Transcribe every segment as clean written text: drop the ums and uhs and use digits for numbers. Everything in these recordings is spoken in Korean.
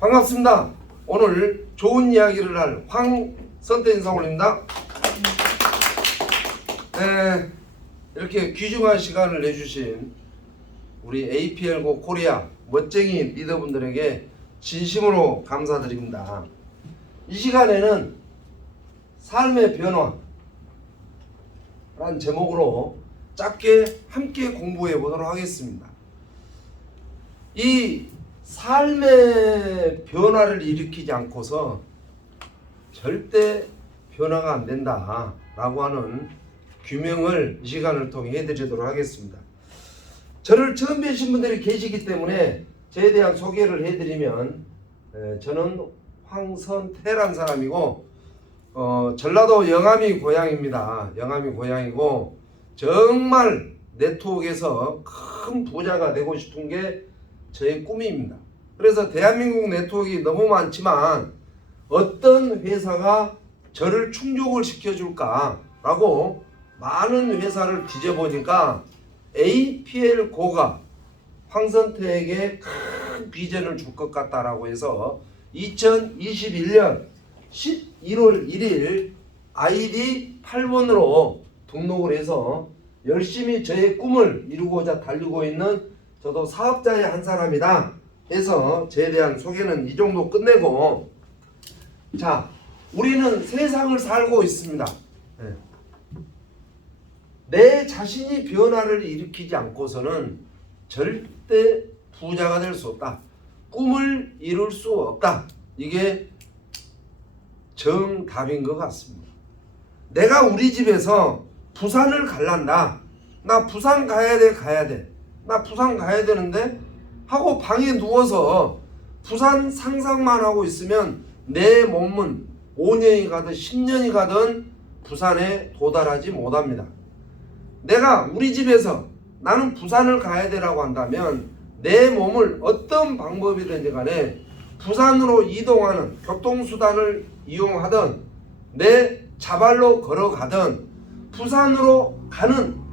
반갑습니다. 오늘 좋은 이야기를 할 황선태 인사 올립니다. 네, 이렇게 귀중한 시간을 내주신 우리 APL고 코리아 멋쟁이 리더분들에게 진심으로 감사드립니다. 이 시간에는 삶의 변화라는 제목으로 짧게 함께 공부해 보도록 하겠습니다. 이 삶의 변화를 일으키지 않고서 절대 변화가 안 된다 라고 하는 규명을 이 시간을 통해 해드리도록 하겠습니다. 저를 처음 뵈신 분들이 계시기 때문에 저에 대한 소개를 해드리면, 저는 황선태란 사람이고 전라도 영암이 고향입니다. 영암이 고향이고 정말 네트워크에서 큰 부자가 되고 싶은 게 저의 꿈입니다. 그래서 대한민국 네트워크가 너무 많지만 어떤 회사가 저를 충족을 시켜줄까 라고 많은 회사를 뒤져보니까 APL고가 황선태에게 큰 비전을 줄 것 같다라고 해서 2021년 11월 1일 아이디 8번으로 등록을 해서 열심히 저의 꿈을 이루고자 달리고 있는 저도 사업자의 한 사람이다 해서 저에 대한 소개는 이 정도 끝내고, 자, 우리는 세상을 살고 있습니다. 내 자신이 변화를 일으키지 않고서는 절대 부자가 될 수 없다. 꿈을 이룰 수 없다. 이게 정답인 것 같습니다. 내가 우리 집에서 부산을 갈란다. 나 부산 가야 돼. 나 부산 가야 되는데 하고 방에 누워서 부산 상상만 하고 있으면 내 몸은 5년이 가든 10년이 가든 부산에 도달하지 못합니다. 내가 우리 집에서 나는 부산을 가야 되라고 한다면 내 몸을 어떤 방법이든지 간에 부산으로 이동하는 교통수단을 이용하든 내 자발로 걸어가든 부산으로 가는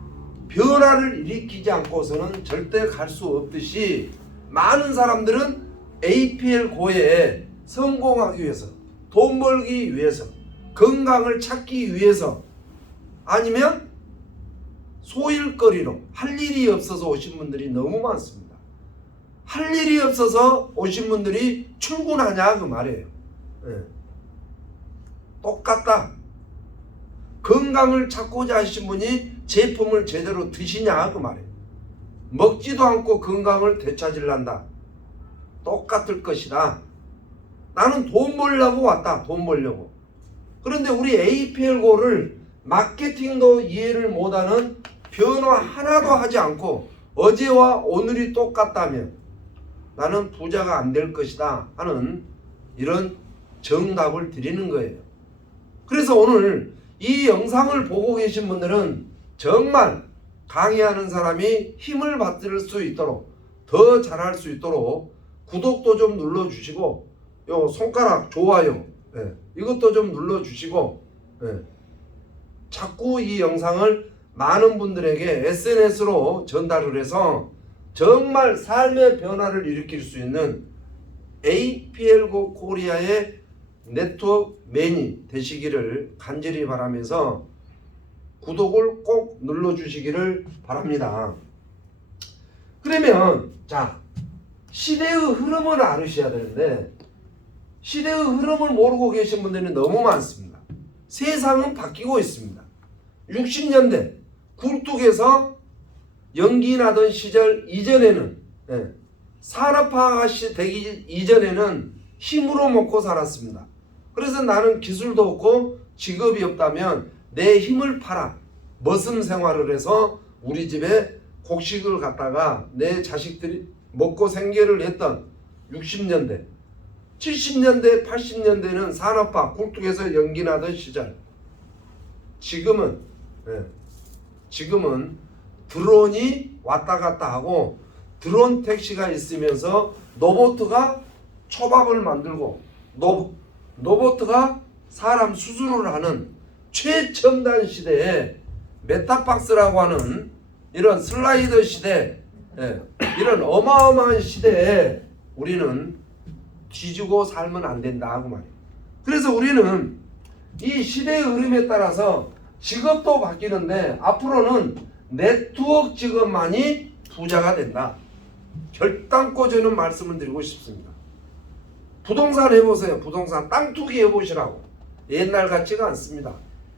변화를 일으키지 않고서는 절대 갈 수 없듯이 많은 사람들은 APL고에 성공하기 위해서, 돈 벌기 위해서, 건강을 찾기 위해서, 아니면 소일거리로 할 일이 없어서 오신 분들이 너무 많습니다. 할 일이 없어서 오신 분들이 출근하냐 그 말이에요. 똑같다. 건강을 찾고자 하신 분이 제품을 제대로 드시냐 그 말이에요. 먹지도 않고 건강을 되찾으란다. 똑같을 것이다. 나는 돈 벌려고 왔다. 돈 벌려고. 그런데 우리 APL고를 마케팅도 이해를 못하는, 변화 하나도 하지 않고 어제와 오늘이 똑같다면 나는 부자가 안 될 것이다 하는 이런 정답을 드리는 거예요. 그래서 오늘 이 영상을 보고 계신 분들은 정말 강의하는 사람이 힘을 받을 수 있도록, 더 잘할 수 있도록 구독도 좀 눌러주시고, 요 손가락 좋아요, 이것도 좀 눌러주시고, 자꾸 이 영상을 많은 분들에게 SNS로 전달을 해서 정말 삶의 변화를 일으킬 수 있는 APL고 코리아의 네트워크맨이 되시기를 간절히 바라면서 구독을 꼭 눌러주시기를 바랍니다. 그러면 자, 시대의 흐름을 알으셔야 되는데 시대의 흐름을 모르고 계신 분들이 너무 많습니다. 세상은 바뀌고 있습니다. 60년대 굴뚝에서 연기 나던 시절 이전에는, 산업화가 되기 이전에는 힘으로 먹고 살았습니다. 그래서 나는 기술도 없고 직업이 없다면 내 힘을 팔아 머슴 생활을 해서 우리 집에 곡식을 갖다가 내 자식들이 먹고 생계를 했던 60년대, 70년대, 80년대는 산업화 굴뚝에서 연기 나던 시절. 지금은 드론이 왔다 갔다 하고 드론 택시가 있으면서 로봇가 초밥을 만들고 로봇가 사람 수술을 하는 최첨단 시대에 메타박스라고 하는 이런 슬라이더 시대, 예, 이런 어마어마한 시대에 우리는 뒤지고 살면 안 된다 하고 말이에요. 그래서 우리는 이 시대의 흐름에 따라서 직업도 바뀌는데 앞으로는 네트워크 직업만이 부자가 된다. 결단코 저는 말씀을 드리고 싶습니다. 부동산 해보세요. 부동산 땅 투기 해보시라고. 옛날 같지가 않습니다.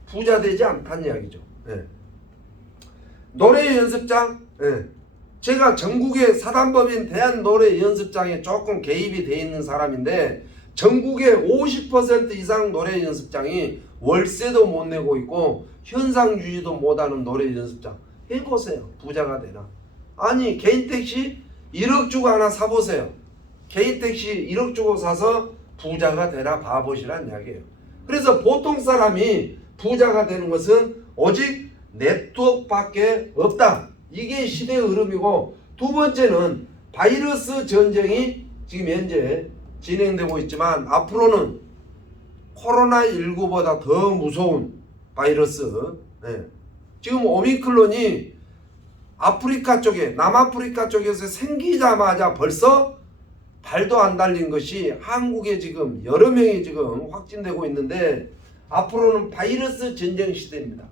부자 되지 않다는 이야기죠. 예. 노래 연습장, 예. 제가 전국의 사단법인 대한노래연습장에 조금 개입이 돼 있는 사람인데 전국의 50% 이상 노래 연습장이 월세도 못 내고 있고 현상 유지도 못하는 노래 연습장 해보세요. 부자가 되나? 아니 개인 택시 1억 주고 하나 사보세요. 개인 택시 1억 주고 사서 부자가 되나 봐보시란 이야기예요. 그래서 보통 사람이 부자가 되는 것은 오직 네트워크밖에 없다. 이게 시대의 흐름이고, 두 번째는 바이러스 전쟁이 지금 현재 진행되고 있지만 앞으로는 코로나19보다 더 무서운 바이러스, 지금 오미크론이 아프리카 쪽에, 남아프리카 쪽에서 생기자마자 벌써 발도 안 달린 것이 한국에 지금 여러 명이 지금 확진되고 있는데 앞으로는 바이러스 전쟁 시대입니다.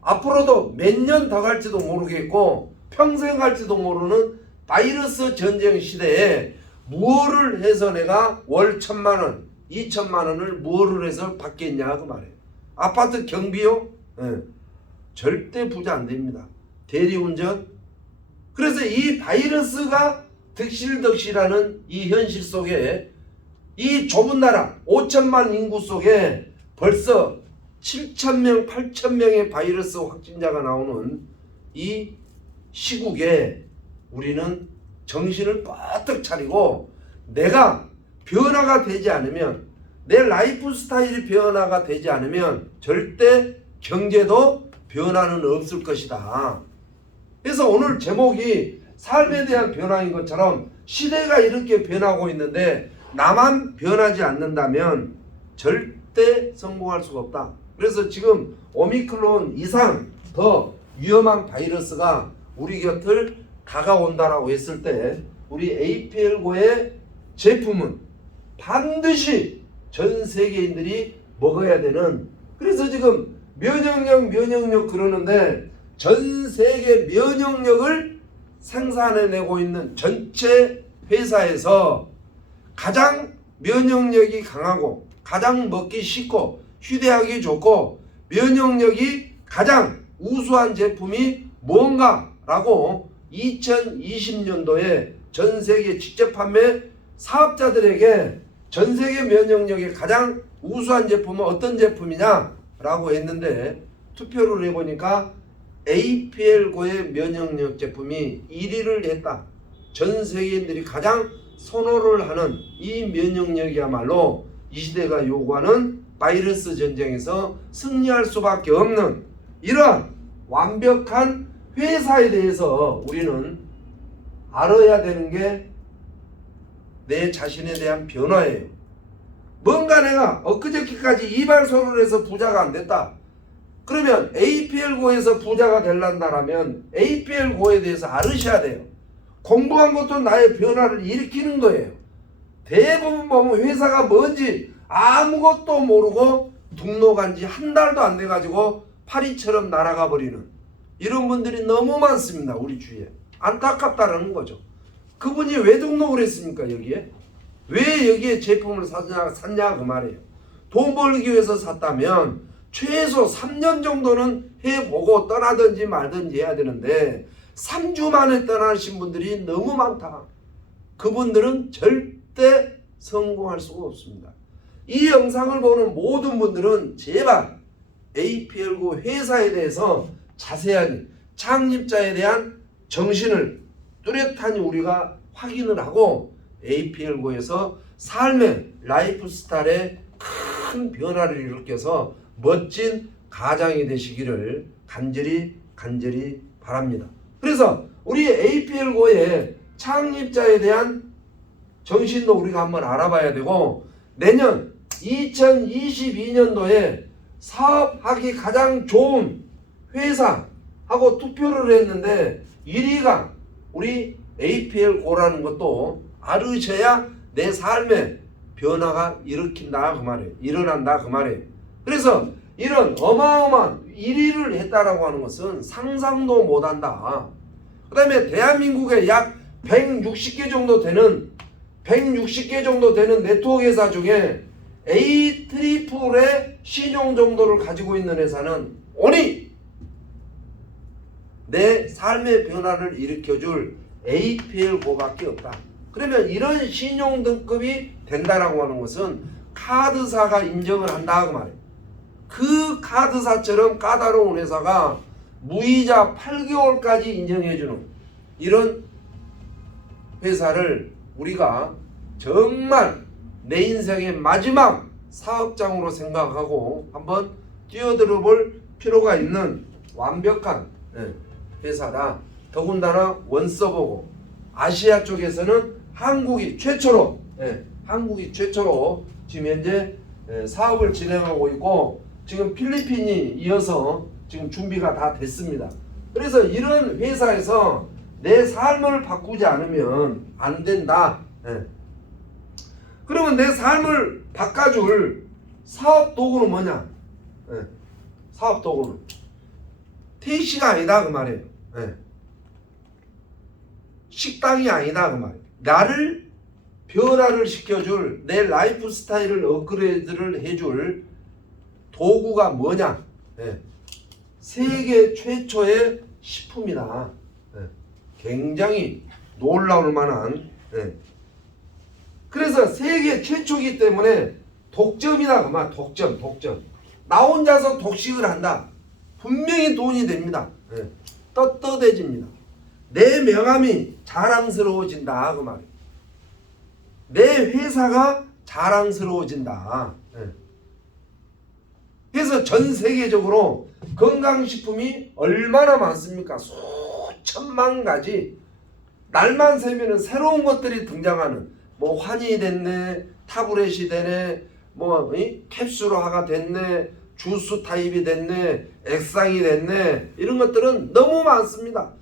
앞으로도 몇 년 더 갈지도 모르겠고 평생 갈지도 모르는 바이러스 전쟁 시대에 무엇을 해서 내가 월 1,000만 원, 2,000만 원을 무엇을 해서 받겠냐 그 말이에요. 아파트 경비요? 절대 부자 안 됩니다. 대리운전. 그래서 이 바이러스가 득실득실하는 이 현실 속에 이 좁은 나라 5천만 인구 속에 벌써 7,000명, 8,000명의 바이러스 확진자가 나오는 이 시국에 우리는 정신을 뻗뜩 차리고 내가 변화가 되지 않으면, 내 라이프 스타일이 변화가 되지 않으면 절대 경제도 변화는 없을 것이다. 그래서 오늘 제목이 삶에 대한 변화인 것처럼 시대가 이렇게 변하고 있는데 나만 변하지 않는다면 절대 성공할 수가 없다. 그래서 지금 오미크론 이상 더 위험한 바이러스가 우리 곁을 다가온다라고 했을 때 우리 APL고의 제품은 반드시 전 세계인들이 먹어야 되는, 그래서 지금 면역력 그러는데 전 세계 면역력을 생산해내고 있는 전체 회사에서 가장 면역력이 강하고 가장 먹기 쉽고 휴대하기 좋고 면역력이 가장 우수한 제품이 뭔가라고 2020년도에 전세계 직접 판매 사업자들에게 전세계 면역력이 가장 우수한 제품은 어떤 제품이냐라고 했는데 투표를 해보니까 APL고의 면역력 제품이 1위를 했다. 전 세계인들이 가장 선호를 하는 이 면역력이야말로 이 시대가 요구하는 바이러스 전쟁에서 승리할 수밖에 없는 이러한 완벽한 회사에 대해서 우리는 알아야 되는 게 내 자신에 대한 변화예요. 뭔가 내가 엊그저께까지 이발소를 해서 부자가 안 됐다. 그러면 APL고에서 부자가 되려면 APL고에 대해서 알으셔야 돼요. 공부한 것도 나의 변화를 일으키는 거예요. 대부분 보면 회사가 뭔지 아무것도 모르고 등록한 지 한 달도 안 돼가지고 파리처럼 날아가 버리는 이런 분들이 너무 많습니다. 우리 주위에. 안타깝다라는 거죠. 그분이 왜 등록을 했습니까? 여기에? 왜 여기에 제품을 샀냐 그 말이에요. 돈 벌기 위해서 샀다면 최소 3년 정도는 해보고 떠나든지 말든지 해야 되는데 3주 만에 떠나신 분들이 너무 많다. 그분들은 절대 성공할 수가 없습니다. 이 영상을 보는 모든 분들은 제발 APL고 회사에 대해서 자세하게 창립자에 대한 정신을 뚜렷하니 우리가 확인을 하고 APL고에서 삶의 라이프 스타일에 큰 변화를 일으켜서 멋진 가장이 되시기를 간절히 바랍니다. 그래서 우리 APL고의 창립자에 대한 정신도 우리가 한번 알아봐야 되고, 내년 2022년도에 사업하기 가장 좋은 회사하고 투표를 했는데 1위가 우리 APL고라는 것도 알으셔야 내 삶에 변화가 일으킨다 그 말이에요. 일어난다 그 말이에요. 그래서 이런 어마어마한 1위를 했다라고 하는 것은 상상도 못한다. 그 다음에 대한민국에 약 160개 정도 되는 네트워크 회사 중에 A+의 신용 정도를 가지고 있는 회사는 오니 내 삶의 변화를 일으켜줄 APL고밖에 없다. 그러면 이런 신용 등급이 된다라고 하는 것은 카드사가 인정을 한다 그 말이에요. 그 카드사처럼 까다로운 회사가 무이자 8개월까지 인정해주는 이런 회사를 우리가 정말 내 인생의 마지막 사업장으로 생각하고 한번 뛰어들어 볼 필요가 있는 완벽한 회사다. 더군다나 원서버고 아시아 쪽에서는 한국이 최초로 지금 현재 사업을 진행하고 있고 지금 필리핀이 이어서 지금 준비가 다 됐습니다. 그래서 이런 회사에서 내 삶을 바꾸지 않으면 안 된다. 그러면 내 삶을 바꿔줄 사업 도구는 뭐냐? 사업 도구는 택시가 아니다 그 말이에요. 식당이 아니다 그 말이에요. 나를 변화를 시켜줄 내 라이프 스타일을 업그레이드를 해줄 도구가 뭐냐? 세계 최초의 식품이다. 굉장히 놀라울 만한. 그래서 세계 최초이기 때문에 독점이다 그만. 독점. 나 혼자서 독식을 한다. 분명히 돈이 됩니다. 떳떳해집니다. 내 명함이 자랑스러워진다 그 말이에요. 내 회사가 자랑스러워진다. 그래서 전 세계적으로 건강식품이 얼마나 많습니까? 수천만 가지. 날만 새면은 새로운 것들이 등장하는 뭐 환이 됐네, 타브렛이 되네, 뭐 캡슐화가 됐네, 주스 타입이 됐네, 액상이 됐네, 이런 것들은 너무 많습니다.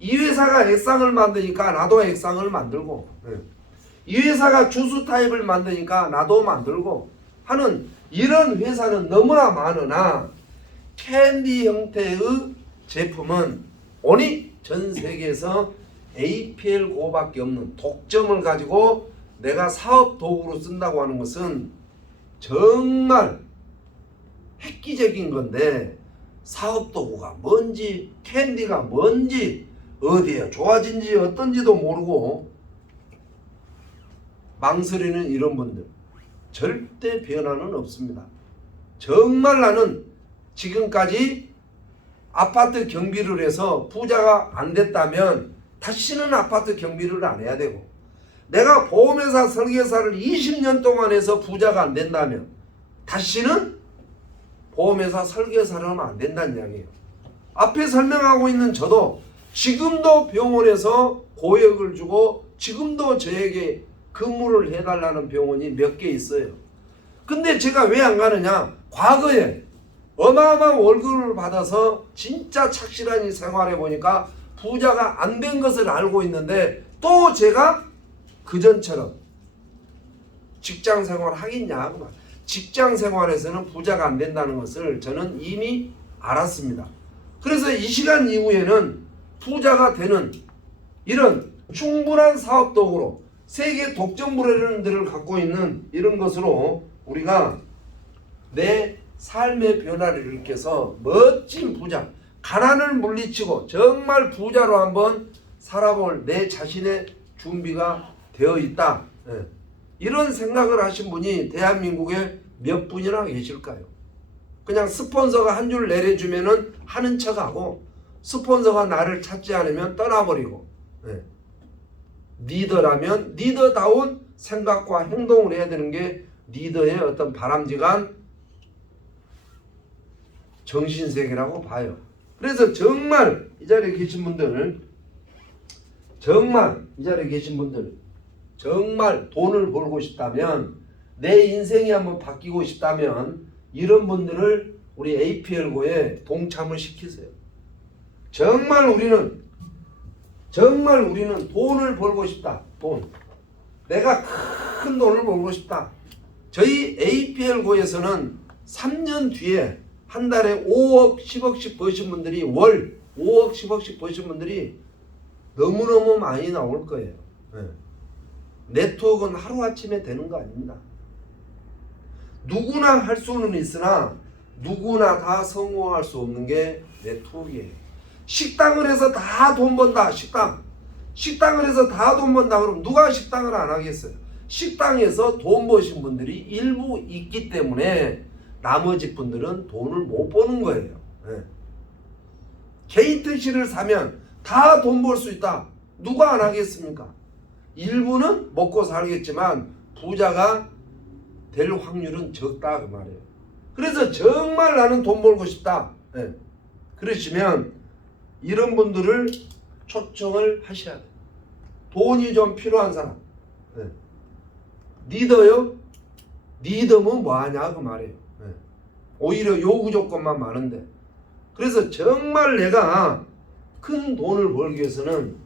이 회사가 액상을 만드니까 나도 액상을 만들고, 이 회사가 주스 타입을 만드니까 나도 만들고 하는 이런 회사는 너무나 많으나 캔디 형태의 제품은 오니 전 세계에서 APL고밖에 없는 독점을 가지고 내가 사업 도구로 쓴다고 하는 것은 정말 획기적인 건데 사업 도구가 뭔지 캔디가 뭔지 어디에 좋아진지 어떤지도 모르고 망설이는 이런 분들 절대 변화는 없습니다. 정말 나는 지금까지 아파트 경비를 해서 부자가 안 됐다면 다시는 아파트 경비를 안 해야 되고 내가 보험회사 설계사를 20년 동안 해서 부자가 안 된다면 다시는 보험회사 설계사를 하면 안 된다는 이야기예요. 앞에 설명하고 있는 저도 지금도 병원에서 고역을 주고 지금도 저에게 근무를 해달라는 병원이 몇 개 있어요. 근데 제가 왜 안 가느냐? 과거에 어마어마한 월급을 받아서 진짜 착실한 이 생활해 보니까 부자가 안 된 것을 알고 있는데 또 제가 그전처럼 직장 생활 하겠냐? 직장 생활에서는 부자가 안 된다는 것을 저는 이미 알았습니다. 그래서 이 시간 이후에는 부자가 되는 이런 충분한 사업 도구로 세계 독점 브랜드를 갖고 있는 이런 것으로 우리가 내 삶의 변화를 일으켜서 멋진 부자, 가난을 물리치고 정말 부자로 한번 살아볼 내 자신의 준비가 되어 있다. 이런 생각을 하신 분이 대한민국에 몇 분이나 계실까요? 그냥 스폰서가 한 줄 내려주면은 하는 척하고 스폰서가 나를 찾지 않으면 떠나버리고 리더라면 리더다운 생각과 행동을 해야 되는 게 리더의 어떤 바람직한 정신세계라고 봐요. 그래서 정말 이 자리에 계신 분들 정말 돈을 벌고 싶다면 내 인생이 한번 바뀌고 싶다면 이런 분들을 우리 APL고에 동참을 시키세요. 정말 우리는 정말 우리는 돈을 벌고 싶다. 돈. 내가 큰 돈을 벌고 싶다. 저희 APL고에서는 3년 뒤에 한 달에 5억, 10억씩 버신 분들이 월 5억, 10억씩 버신 분들이 너무너무 많이 나올 거예요. 네트워크는 하루아침에 되는 거 아닙니다. 누구나 할 수는 있으나 누구나 다 성공할 수 없는 게 네트워크예요. 식당을 해서 다 돈 번다. 식당을 해서 다 돈 번다. 그럼 누가 식당을 안 하겠어요? 식당에서 돈 버신 분들이 일부 있기 때문에 나머지 분들은 돈을 못 버는 거예요. 개인 택시를 사면 다 돈 벌 수 있다. 누가 안 하겠습니까? 일부는 먹고 살겠지만 부자가 될 확률은 적다 그 말이에요. 그래서 정말 나는 돈 벌고 싶다. 그러시면 이런 분들을 초청을 하셔야 돼요. 돈이 좀 필요한 사람. 리더요? 리더면 뭐하냐 그 말이에요. 오히려 요구 조건만 많은데. 그래서 정말 내가 큰 돈을 벌기 위해서는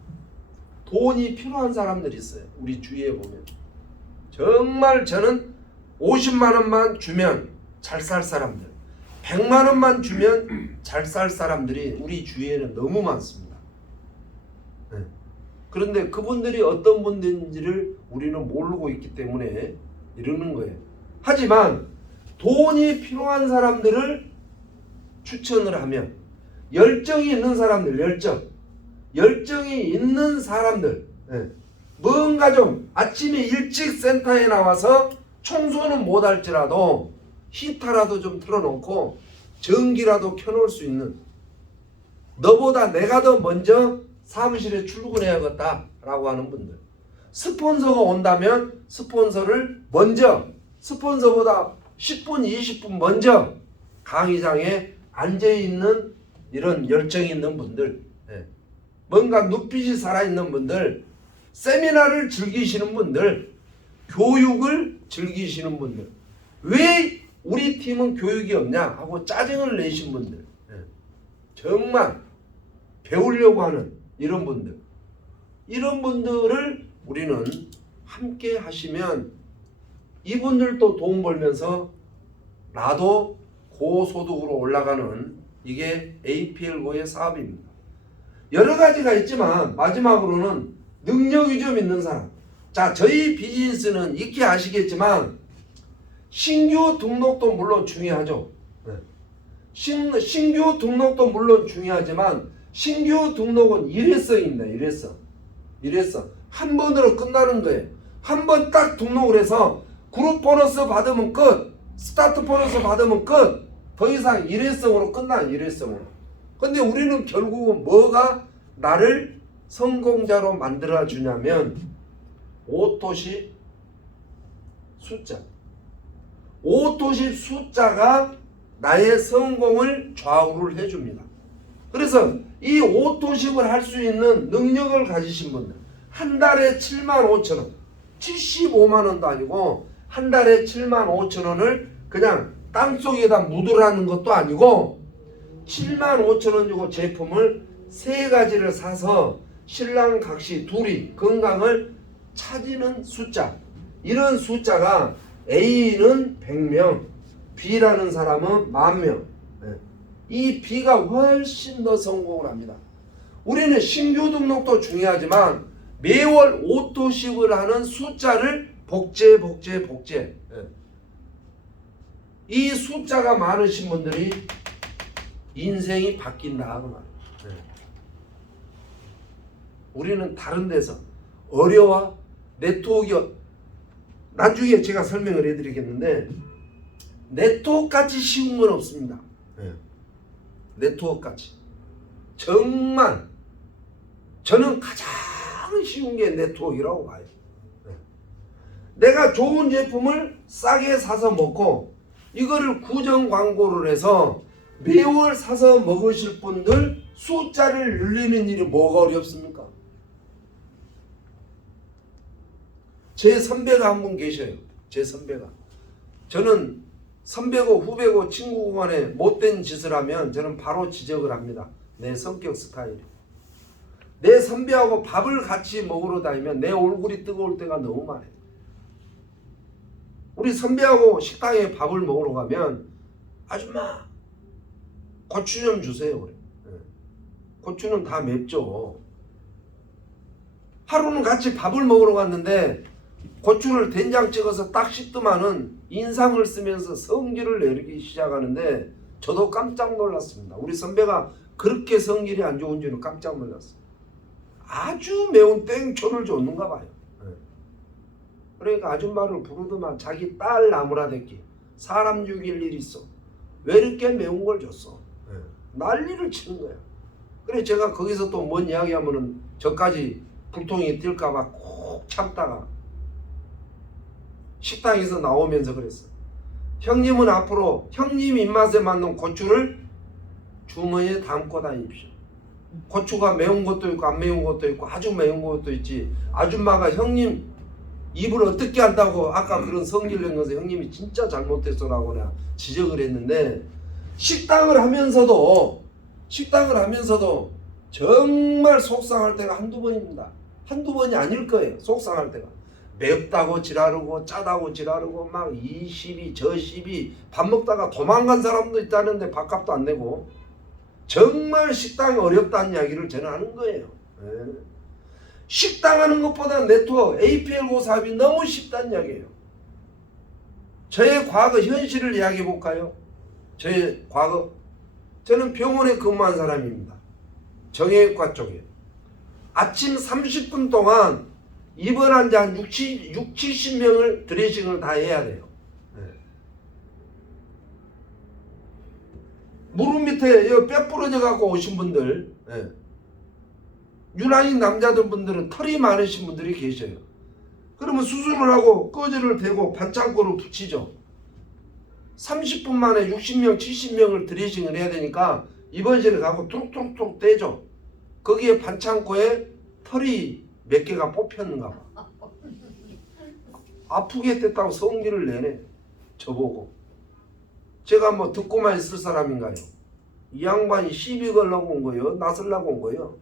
돈이 필요한 사람들이 있어요. 우리 주위에 보면. 정말 저는 50만 원만 주면 잘 살 사람들, 100만 원만 주면 잘 살 사람들이 우리 주위에는 너무 많습니다. 그런데 그분들이 어떤 분들인지를 우리는 모르고 있기 때문에 이러는 거예요. 하지만 돈이 필요한 사람들을 추천을 하면 열정이 있는 사람들, 열정이 있는 사람들, 뭔가 좀 아침에 일찍 센터에 나와서 청소는 못할지라도 히터라도 좀 틀어놓고 전기라도 켜놓을 수 있는, 너보다 내가 더 먼저 사무실에 출근해야겠다라고 하는 분들, 스폰서가 온다면 스폰서를 먼저, 스폰서보다 10분 20분 먼저 강의장에 앉아있는 이런 열정이 있는 분들, 뭔가 눈빛이 살아있는 분들, 세미나를 즐기시는 분들, 교육을 즐기시는 분들, 왜 우리 팀은 교육이 없냐 하고 짜증을 내신 분들, 정말 배우려고 하는 이런 분들, 이런 분들을 우리는 함께 하시면 이분들도 돈 벌면서 나도 고소득으로 올라가는, 이게 APL고의 사업입니다. 여러 가지가 있지만 마지막으로는 능력이 좀 있는 사람. 자, 저희 비즈니스는 익히 아시겠지만 신규 등록도 물론 중요하죠. 신규 등록도 물론 중요하지만 신규 등록은 일회성입니다. 일회성. 한 번으로 끝나는 거예요. 한 번 딱 등록을 해서 그룹 보너스 받으면 끝. 스타트 보너스 받으면 끝. 더 이상 일회성으로 끝나. 일회성으로. 근데 우리는 결국은 뭐가 나를 성공자로 만들어 주냐면 오토십 숫자. 오토십 숫자가 나의 성공을 좌우를 해줍니다. 그래서 이 오토십을 할 수 있는 능력을 가지신 분들, 한 달에 75,000원, 75만원도 아니고 한 달에 75,000원을 그냥 땅속에다 묻으라는 것도 아니고 75,000원 주고 제품을 3가지를 사서 신랑 각시 둘이 건강을 찾는 숫자, 이런 숫자가 A는 100명, B라는 사람은 10,000명. 이 B가 훨씬 더 성공을 합니다. 우리는 신규 등록도 중요하지만 매월 오토십을 하는 숫자를 복제. 이 숫자가 많으신 분들이 인생이 바뀐다 그 말이에요. 우리는 다른 데서 어려워 네트워크, 나중에 제가 설명을 해드리겠는데 네트워크같이 쉬운 건 없습니다. 네트워크같이 정말 저는 가장 쉬운 게 네트워크라고 봐요. 내가 좋은 제품을 싸게 사서 먹고 이거를 구정 광고를 해서 매월 사서 먹으실 분들 숫자를 늘리는 일이 뭐가 어렵습니까? 제 선배가 한 분 계셔요. 제 선배가. 저는 선배고 후배고 친구고 간에 못된 짓을 하면 저는 바로 지적을 합니다. 내 성격 스타일이. 내 선배하고 밥을 같이 먹으러 다니면 내 얼굴이 뜨거울 때가 너무 많아요. 우리 선배하고 식당에 밥을 먹으러 가면 아줌마 고추 좀 주세요. 그래. 고추는 다 맵죠. 하루는 같이 밥을 먹으러 갔는데 고추를 된장 찍어서 딱 씹더만은 인상을 쓰면서 성질을 내리기 시작하는데 저도 깜짝 놀랐습니다. 우리 선배가 그렇게 성질이 안 좋은 줄은 깜짝 놀랐어요. 아주 매운 땡초를 줬는가 봐요. 그러니까 아줌마를 부르더만 자기 딸 나무라댔기 사람 죽일 일 있어. 왜 이렇게 매운 걸 줬어? 난리를 치는 거야. 그래 제가 거기서 또 뭔 이야기하면은 저까지 불통이 뛸까봐 꼭 참다가 식당에서 나오면서 그랬어. 형님은 앞으로 형님 입맛에 맞는 고추를 주머니에 담고 다닙시오. 고추가 매운 것도 있고 안 매운 것도 있고 아주 매운 것도 있지. 아줌마가 형님 입을 어떻게 한다고 아까 그런 성질 낸 것에 형님이 진짜 잘못했어라고 내가 지적을 했는데 식당을 하면서도 정말 속상할 때가 한두 번입니다. 한두 번이 아닐 거예요. 속상할 때가. 맵다고 지랄하고 짜다고 지랄하고 막 이 시비 저 시비 밥 먹다가 도망간 사람도 있다는데 밥값도 안 내고 정말 식당 어렵다는 이야기를 저는 하는 거예요. 식당 하는 것보다 네트워크 APL 사업이 너무 쉽다는 이야기예요. 저의 과거 현실을 이야기해 볼까요? 저의 과거 저는 병원에 근무한 사람입니다. 정형외과 쪽에 아침 30분 동안 입원 환자 한 70명을 드레싱을 다 해야 돼요. 무릎 밑에 뼈 부러져 갖고 오신 분들, 유난히 남자들 분들은 털이 많으신 분들이 계셔요. 그러면 수술을 하고 꺼즈를 대고 반창고를 붙이죠. 30분 만에 60명, 70명을 드레싱을 해야 되니까 입원실에 가고 툭툭툭 떼죠. 거기에 반창고에 털이 몇 개가 뽑혔는가 봐. 아프게 뗐다고 성질을 내네. 저보고. 제가 뭐 듣고만 있을 사람인가요? 이 양반이 시비 걸려고 온 거예요? 나서려고 온 거예요?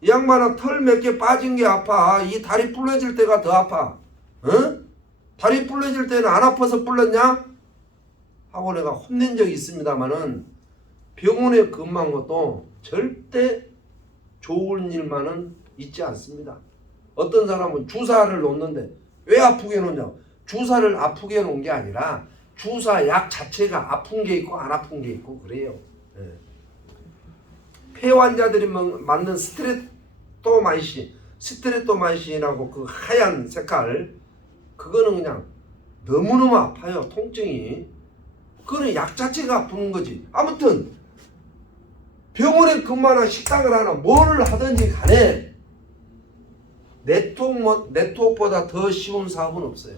이 양반은 털 몇 개 빠진 게 아파. 이 다리 불러질 때가 더 아파. 응? 다리 불러질 때는 안 아파서 불렀냐? 하고 내가 혼낸 적이 있습니다만은 병원에 근무한 것도 절대 좋은 일만은 있지 않습니다. 어떤 사람은 주사를 놓는데 왜 아프게 놓냐? 주사를 아프게 놓은 게 아니라 주사 약 자체가 아픈 게 있고 안 아픈 게 있고 그래요. 폐 환자들이 맞는 스트레토마이신이라고 그 하얀 색깔 그거는 그냥 너무너무 아파요. 통증이. 그거는 약 자체가 아픈 거지. 아무튼 병원에 근무하나 식당을 하나 뭘 하든지 간에 네트워크보다 더 쉬운 사업은 없어요.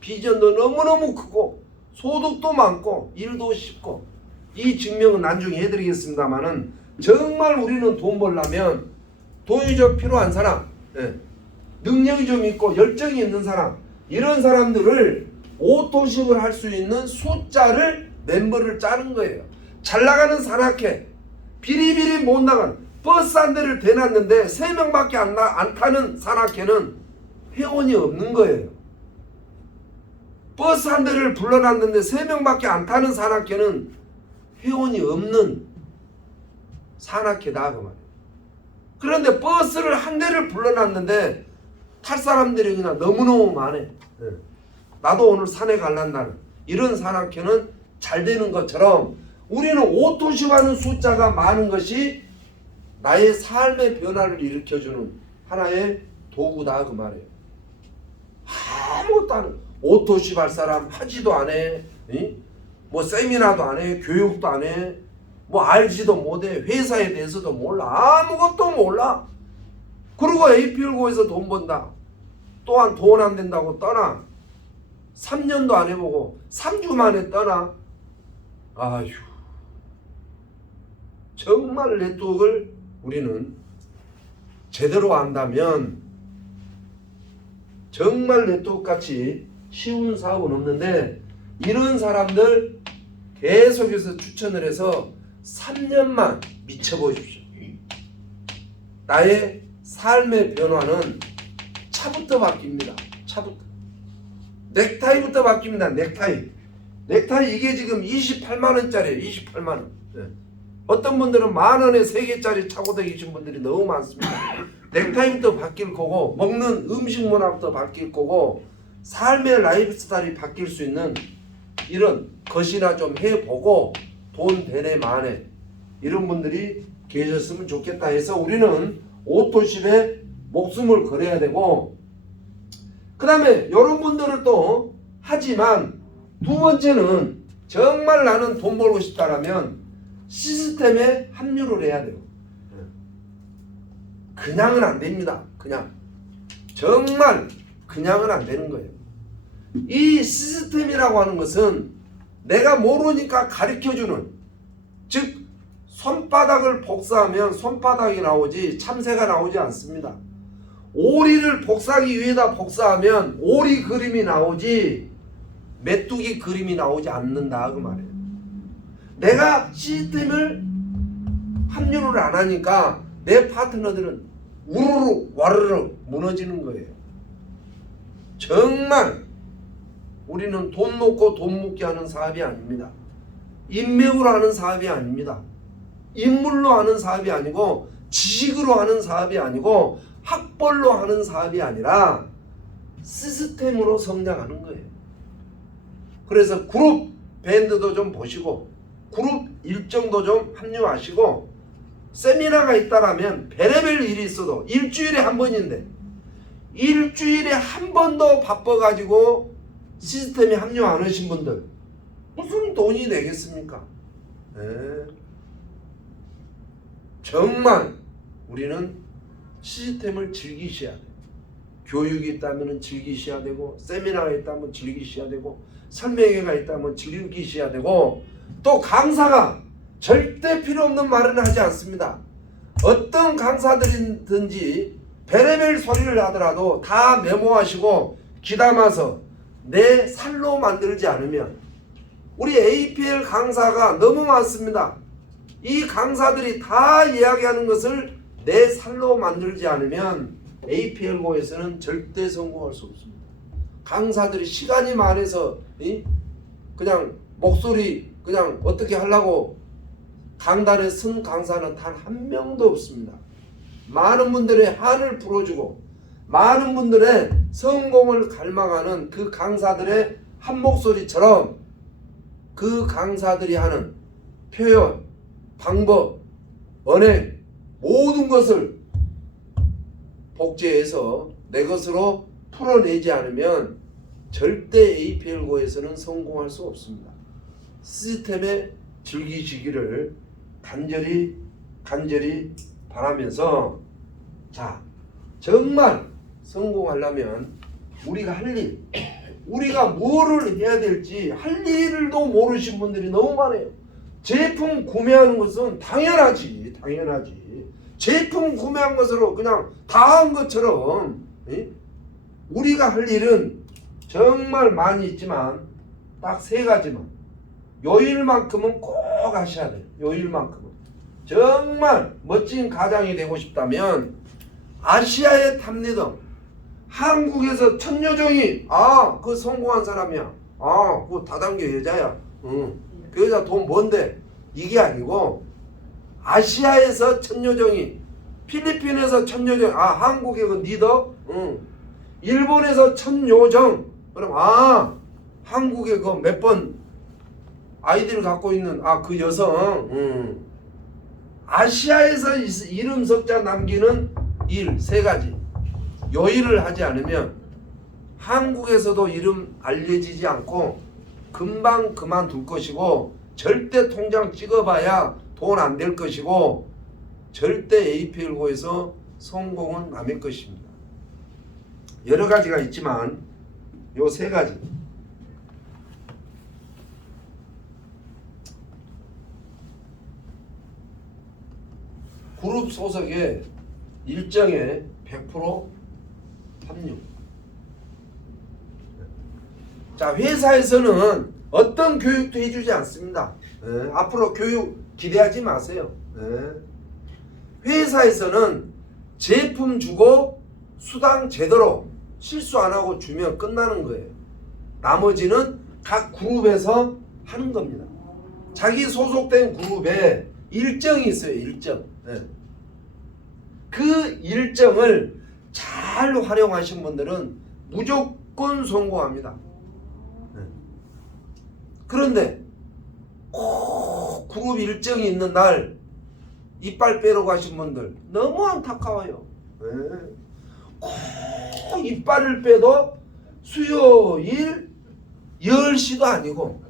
비전도 너무너무 크고 소득도 많고 일도 쉽고 이 증명은 나중에 해드리겠습니다만은 정말 우리는 돈 벌려면 돈이 좀 필요한 사람, 능력이 좀 있고 열정이 있는 사람 이런 사람들을 오토식을 할 수 있는 숫자를 멤버를 짜는 거예요. 잘 나가는 산악회 비리비리 못 나가는 버스 한 대를 대놨는데 3명밖에 안 타는 산악회는 회원이 없는 거예요. 버스 한 대를 불러놨는데 3명밖에 안 타는 산악회는 회원이 없는 산악회다 그 말이에요. 그런데 버스를 한 대를 불러놨는데 탈 사람들이 그냥 너무너무 많아. 나도 오늘 산에 갈란다는 이런 산악회는 잘 되는 것처럼 우리는 오토식하는 숫자가 많은 것이 나의 삶의 변화를 일으켜주는 하나의 도구다 그 말이에요. 아무것도 안 해. 오토식 할 사람 하지도 안 해. 뭐 세미나도 안 해. 교육도 안 해. 뭐 알지도 못해. 회사에 대해서도 몰라. 아무것도 몰라. 그리고 APL고에서 돈 번다. 또한 돈 안 된다고 떠나. 3년도 안 해보고 3주 만에 떠나. 아휴. 정말 네트워크를 우리는 제대로 한다면 정말 네트워크같이 쉬운 사업은 없는데 이런 사람들 계속해서 추천을 해서 3년만 미쳐보십시오. 나의 삶의 변화는 차부터 바뀝니다. 차부터. 넥타이부터 바뀝니다. 넥타이. 넥타이 이게 지금 28만 원짜리예요. 28만 원. 네. 어떤 분들은 만 원에 3개짜리 차고 다니신 분들이 너무 많습니다. 넥타이부터 바뀔 거고, 먹는 음식 문화부터 바뀔 거고, 삶의 라이프 스타일이 바뀔 수 있는 이런 것이나 좀 해보고 돈 되네 마네 이런 분들이 계셨으면 좋겠다 해서 우리는 오토십에 목숨을 걸어야 되고, 그 다음에 이런 분들을 또 하지만 두 번째는 정말 나는 돈 벌고 싶다라면 시스템에 합류를 해야 돼요. 그냥은 안 됩니다. 그냥 정말 그냥은 안 되는 거예요. 이 시스템이라고 하는 것은 내가 모르니까 가르쳐주는, 즉 손바닥을 복사하면 손바닥이 나오지 참새가 나오지 않습니다. 오리를 복사하기 위해다 복사하면 오리 그림이 나오지 메뚜기 그림이 나오지 않는다 그 말이에요. 내가 시스템을 합류를 안 하니까 내 파트너들은 우르르 와르르 무너지는 거예요. 정말 우리는 돈 놓고 돈 묻게 하는 사업이 아닙니다. 인맥으로 하는 사업이 아닙니다. 인물로 하는 사업이 아니고 지식으로 하는 사업이 아니고 학벌로 하는 사업이 아니라 시스템으로 성장하는 거예요. 그래서 그룹 밴드도 좀 보시고 그룹 일정도 좀 합류하시고, 세미나가 있다라면 별의별 일이 있어도 일주일에 한 번인데 일주일에 한 번도 바빠가지고 시스템에 합류 안 하신 분들 무슨 돈이 되겠습니까? 네. 정말 우리는 시스템을 즐기셔야 돼요. 교육이 있다면 즐기셔야 되고, 세미나가 있다면 즐기셔야 되고, 설명회가 있다면 즐기셔야 되고, 또 강사가 절대 필요 없는 말은 하지 않습니다. 어떤 강사들이든지 별의별 소리를 하더라도 다 메모하시고 귀담아서 내 살로 만들지 않으면, 우리 APL 강사가 너무 많습니다. 이 강사들이 다 이야기하는 것을 내 살로 만들지 않으면 APL고에서는 절대 성공할 수 없습니다. 강사들이 시간이 많아서 그냥 목소리 그냥 어떻게 하려고 강단에 쓴 강사는 단 한 명도 없습니다. 많은 분들의 한을 풀어주고 많은 분들의 성공을 갈망하는 그 강사들의 한 목소리처럼 그 강사들이 하는 표현, 방법, 언행 모든 것을 복제해서 내 것으로 풀어내지 않으면 절대 APL고에서는 성공할 수 없습니다. 시스템에 즐기시기를 간절히 바라면서, 자, 정말 성공하려면 우리가 할 일, 우리가 뭐를 해야 될지 할 일도 모르신 분들이 너무 많아요. 제품 구매하는 것은 당연하지. 제품 구매한 것으로 그냥 다 한 것처럼 우리가 할 일은 정말 많이 있지만 딱 3가지만, 요일만큼은 꼭 하셔야 돼요. 요일만큼은. 정말 멋진 가장이 되고 싶다면 아시아의 탑리더, 한국에서 천여정이 그 성공한 사람이야. 그 다단계 여자야. 그 여자 돈 뭔데? 이게 아니고 아시아에서 천여정이, 필리핀에서 천여정, 한국의 그 리더, 일본에서 천요정, 그럼 한국의 그 몇 번 아이디를 갖고 있는 그 여성, 아시아에서 이름 석자 남기는 일 3가지. 요 일을 하지 않으면 한국에서도 이름 알려지지 않고 금방 그만둘 것이고, 절대 통장 찍어봐야 돈 안 될 것이고, 절대 APL고에서 성공은 남의 것입니다. 여러 가지가 있지만 요 3가지. 그룹 소속의 일정에 100% 합류. 자, 회사에서는 어떤 교육도 해주지 않습니다. 앞으로 교육 기대하지 마세요. 회사에서는 제품 주고 수당 제대로 실수 안 하고 주면 끝나는 거예요. 나머지는 각 그룹에서 하는 겁니다. 자기 소속된 그룹에 일정이 있어요. 일정. 네. 그 일정을 잘 활용하신 분들은 무조건 성공합니다. 네. 그런데 꼭 그룹 일정이 있는 날 이빨 빼러 가신 분들 너무 안타까워요. 네. 꼭 이빨을 빼도 수요일 10시도 아니고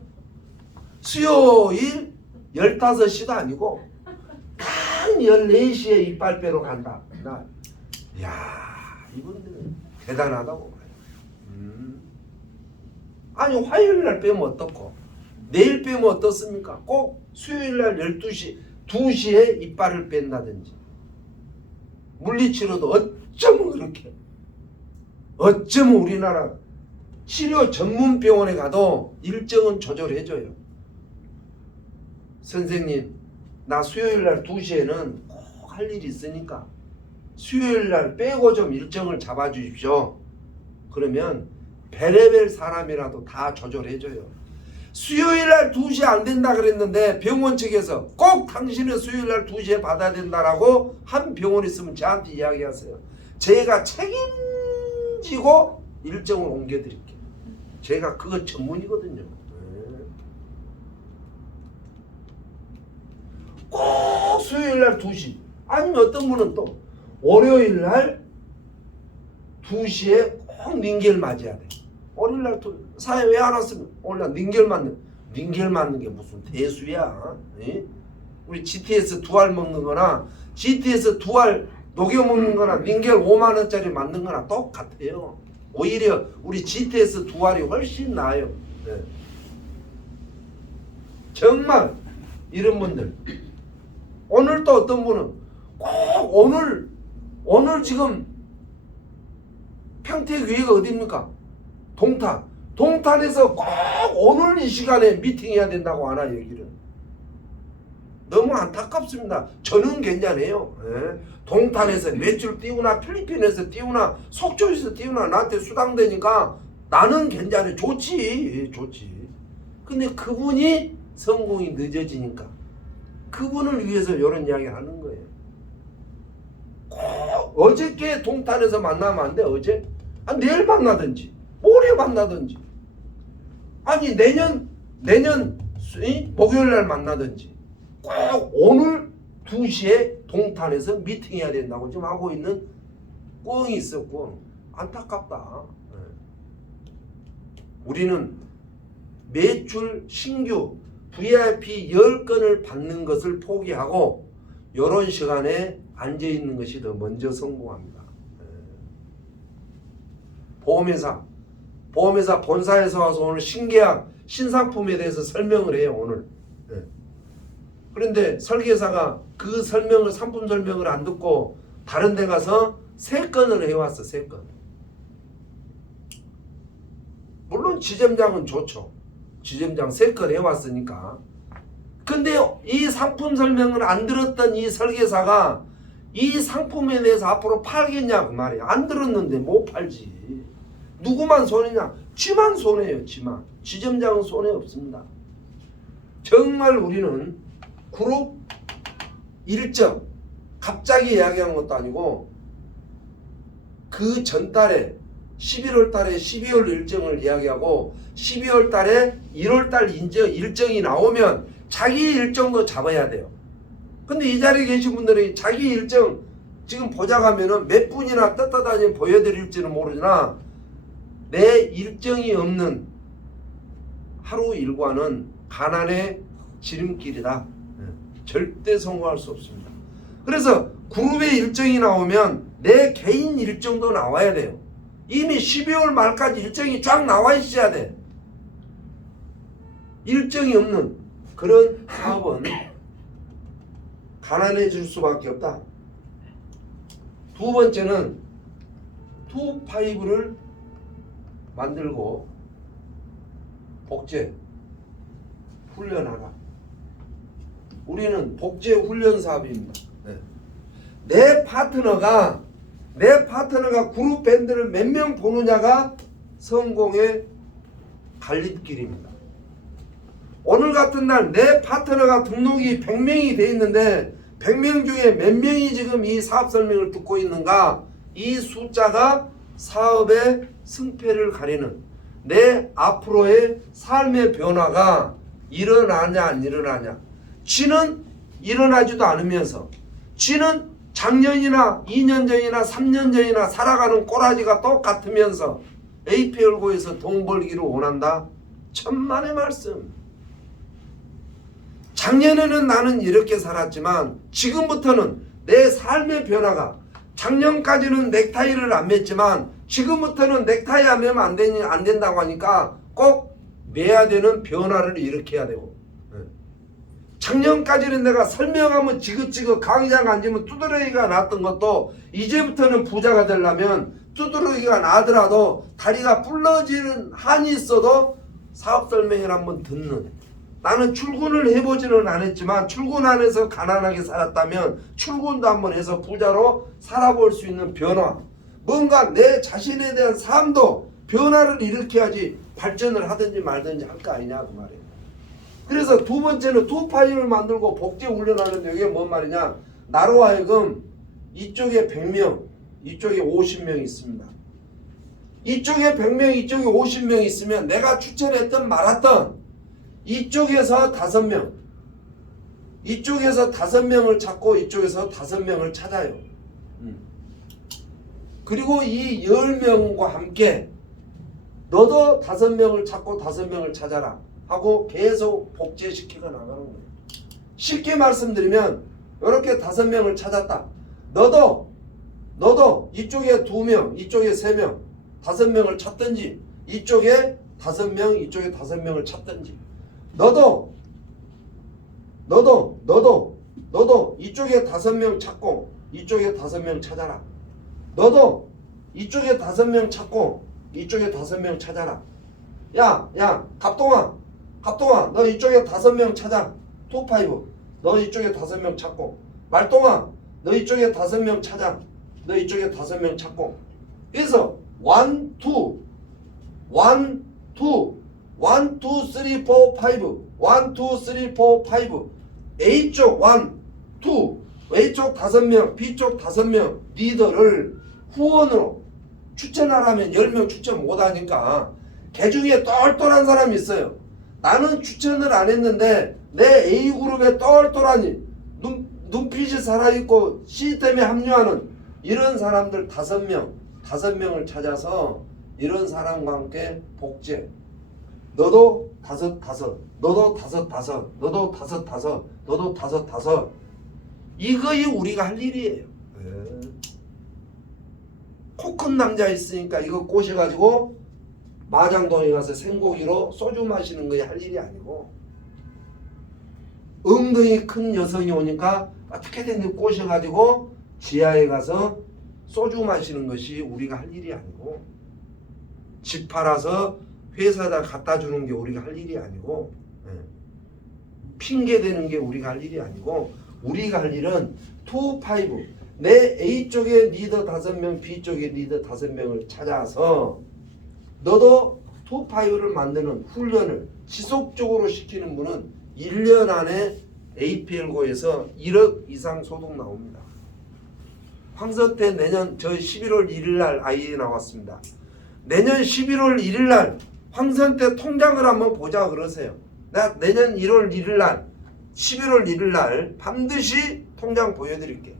수요일 15시도 아니고 딱 14시에 이빨 빼러 간다. 이야, 이분들은 대단하다고 봐요. 아니 화요일 날 빼면 어떻고 내일 빼면 어떻습니까? 꼭 수요일 날 12시 2시에 이빨을 뺀다든지 물리치료도 어쩌면 그렇게 어쩌면 우리나라 치료 전문 병원에 가도 일정은 조절해줘요. 선생님 나 수요일날 2시에는 꼭 할 일이 있으니까 수요일날 빼고 좀 일정을 잡아주십시오. 그러면 별의별 사람이라도 다 조절해줘요. 수요일날 2시 안 된다 그랬는데 병원 측에서 꼭 당신은 수요일날 2시에 받아야 된다라고 한 병원 있으면 저한테 이야기하세요. 제가 책임지고 일정을 옮겨드릴게요. 제가 그거 전문이거든요. 꼭 수요일날 2시 아니면 어떤 분은 또 월요일날 2시에 꼭 링겔 맞아야 돼. 월요일날 사회 왜 안 왔으면 월요일 링겔 맞는 게 무슨 대수야. 에? 우리 GTS 두 알 먹는 거나 GTS 두 알 녹여 먹는 거나 링겔 5만 원짜리 맞는 거나 똑같아요. 오히려 우리 GTS 두 알이 훨씬 나아요. 네. 정말 이런 분들 오늘 또 어떤 분은 꼭 오늘 지금 평택위가 어디입니까? 동탄에서 꼭 오늘 이 시간에 미팅해야 된다고 하나 얘기를. 너무 안타깝습니다. 저는 괜찮아요. 예. 동탄에서 몇 줄 띄우나 필리핀에서 띄우나 속초에서 띄우나 나한테 수당되니까 나는 괜찮아요. 좋지. 근데 그분이 성공이 늦어지니까 그분을 위해서 이런 이야기 하는 거예요. 꼭 어저께 동탄에서 만나면 안 돼. 어제? 내일 만나든지 모레 만나든지 아니 내년 목요일날 만나든지 꼭 오늘 2시에 동탄에서 미팅해야 된다고 지금 하고 있는 꿩이 있어. 꿩. 안타깝다. 우리는 매출 신규 VIP 10건을 받는 것을 포기하고 이런 시간에 앉아있는 것이 더 먼저 성공합니다. 보험회사 본사에서 와서 오늘 신계약 신상품에 대해서 설명을 해요. 오늘. 그런데 설계사가 그 상품 설명을 안 듣고 다른 데 가서 3건을 해왔어. 3건. 물론 지점장은 좋죠. 지점장 3건 해왔으니까. 근데 이 상품 설명을 안 들었던 이 설계사가 이 상품에 대해서 앞으로 팔겠냐 그 말이야. 안 들었는데 못 팔지. 누구만 손해냐? 지만 손해요. 지만. 지점장은 손해 없습니다. 정말 우리는 그룹 일정 갑자기 이야기한 것도 아니고 그 전달에 11월 달에 12월 일정을 이야기하고 12월 달에 1월 달 일정이 나오면 자기 일정도 잡아야 돼요. 근데 이 자리에 계신 분들이 자기 일정 지금 보자가면은 몇 분이나 떳떳하게 보여드릴지는 모르지나 내 일정이 없는 하루 일과는 가난의 지름길이다. 절대 성공할 수 없습니다. 그래서 그룹의 일정이 나오면 내 개인 일정도 나와야 돼요. 이미 12월 말까지 일정이 쫙 나와 있어야 돼. 일정이 없는 그런 사업은 가난해질 수밖에 없다. 두 번째는 투파이브를 만들고 복제 훈련하라. 우리는 복제 훈련 사업입니다. 내 파트너가 그룹 밴드를 몇 명 보느냐가 성공의 갈림길입니다. 오늘 같은 날 내 파트너가 등록이 100명이 돼 있는데 100명 중에 몇 명이 지금 이 사업 설명을 듣고 있는가? 이 숫자가 사업의 승패를 가리는 내 앞으로의 삶의 변화가 일어나냐 안 일어나냐. 쥐는 일어나지도 않으면서 쥐는 작년이나 2년 전이나 3년 전이나 살아가는 꼬라지가 똑같으면서 APL고에서 돈 벌기를 원한다. 천만의 말씀. 작년에는 나는 이렇게 살았지만 지금부터는 내 삶의 변화가, 작년까지는 넥타이를 안 맸지만 지금부터는 넥타이 안 매면 안 된다고 하니까 꼭 매야 되는 변화를 일으켜야 되고, 작년까지는 내가 설명하면 지긋지긋 강의장 앉으면 두드러기가 났던 것도 이제부터는 부자가 되려면 두드러기가 나더라도 다리가 불러지는 한이 있어도 사업 설명을 한번 듣는, 나는 출근을 해보지는 않았지만 출근 안 해서 가난하게 살았다면 출근도 한번 해서 부자로 살아볼 수 있는 변화, 뭔가 내 자신에 대한 삶도 변화를 일으켜야지 발전을 하든지 말든지 할 거 아니냐 그 말이에요. 그래서 두 번째는 투파이를 만들고 복제 훈련하는데 이게 뭔 말이냐, 나로 하여금 이쪽에 100명 이쪽에 50명 있습니다. 이쪽에 100명 이쪽에 50명 있으면 내가 추천했던 말았던 이쪽에서 5명, 이쪽에서 5명을 찾고 이쪽에서 5명을 찾아요. 그리고 이 10명과 함께 너도 5명을 찾고 5명을 찾아라 하고 계속 복제시키고 나가는 거예요. 쉽게 말씀드리면 이렇게 5명을 찾았다. 너도 이쪽에 2명, 이쪽에 3명, 5명을 찾든지, 이쪽에 5명, 이쪽에 5명을 찾든지, 너도 이쪽에 5명 찾고 이쪽에 5명 찾아라. 너도 이쪽에 5명 찾고 이쪽에 5명 찾아라. 야 갑동아 너 이쪽에 5명 찾아. 투파이브 너 이쪽에 5명 찾고, 말동아 너 이쪽에 5명 찾아. 너 이쪽에 5명 찾고. 그래서 1, 2, 3, 4, 5 1, 2, 3, 4, 5 A쪽 1, 2 A쪽 5명 B쪽 5명 리더를 후원으로 추천하라면 10명 추천 못하니까 개 중에 똘똘한 사람이 있어요. 나는 추천을 안 했는데 내 A그룹에 똘똘하니 눈빛이 살아있고 시스템에 합류하는 이런 사람들 5명을 찾아서 이런 사람과 함께 복제, 너도 5, 너도 5, 너도 5, 너도 5. 이거이 우리가 할 일이에요. 코 큰 남자 있으니까 이거 꼬셔가지고 마장동에 가서 생고기로 소주 마시는 거에 할 일이 아니고, 엉덩이 큰 여성이 오니까 어떻게든 꼬셔가지고 지하에 가서 소주 마시는 것이 우리가 할 일이 아니고, 집 팔아서 회사에다 갖다 주는 게 우리가 할 일이 아니고, 핑계 대는 게 우리가 할 일이 아니고, 우리가 할 일은 2, 5 내 A쪽에 리더 5명 B쪽에 리더 5명을 찾아서 너도 2, 5를 만드는 훈련을 지속적으로 시키는 분은 1년 안에 APL고에서 1억 이상 소득 나옵니다. 황선태 내년 저 11월 1일 날 아이에 나왔습니다. 내년 11월 1일 날 황선태 통장을 한번 보자 그러세요. 나 내년 1월 1일 날 11월 1일 날 반드시 통장 보여드릴게.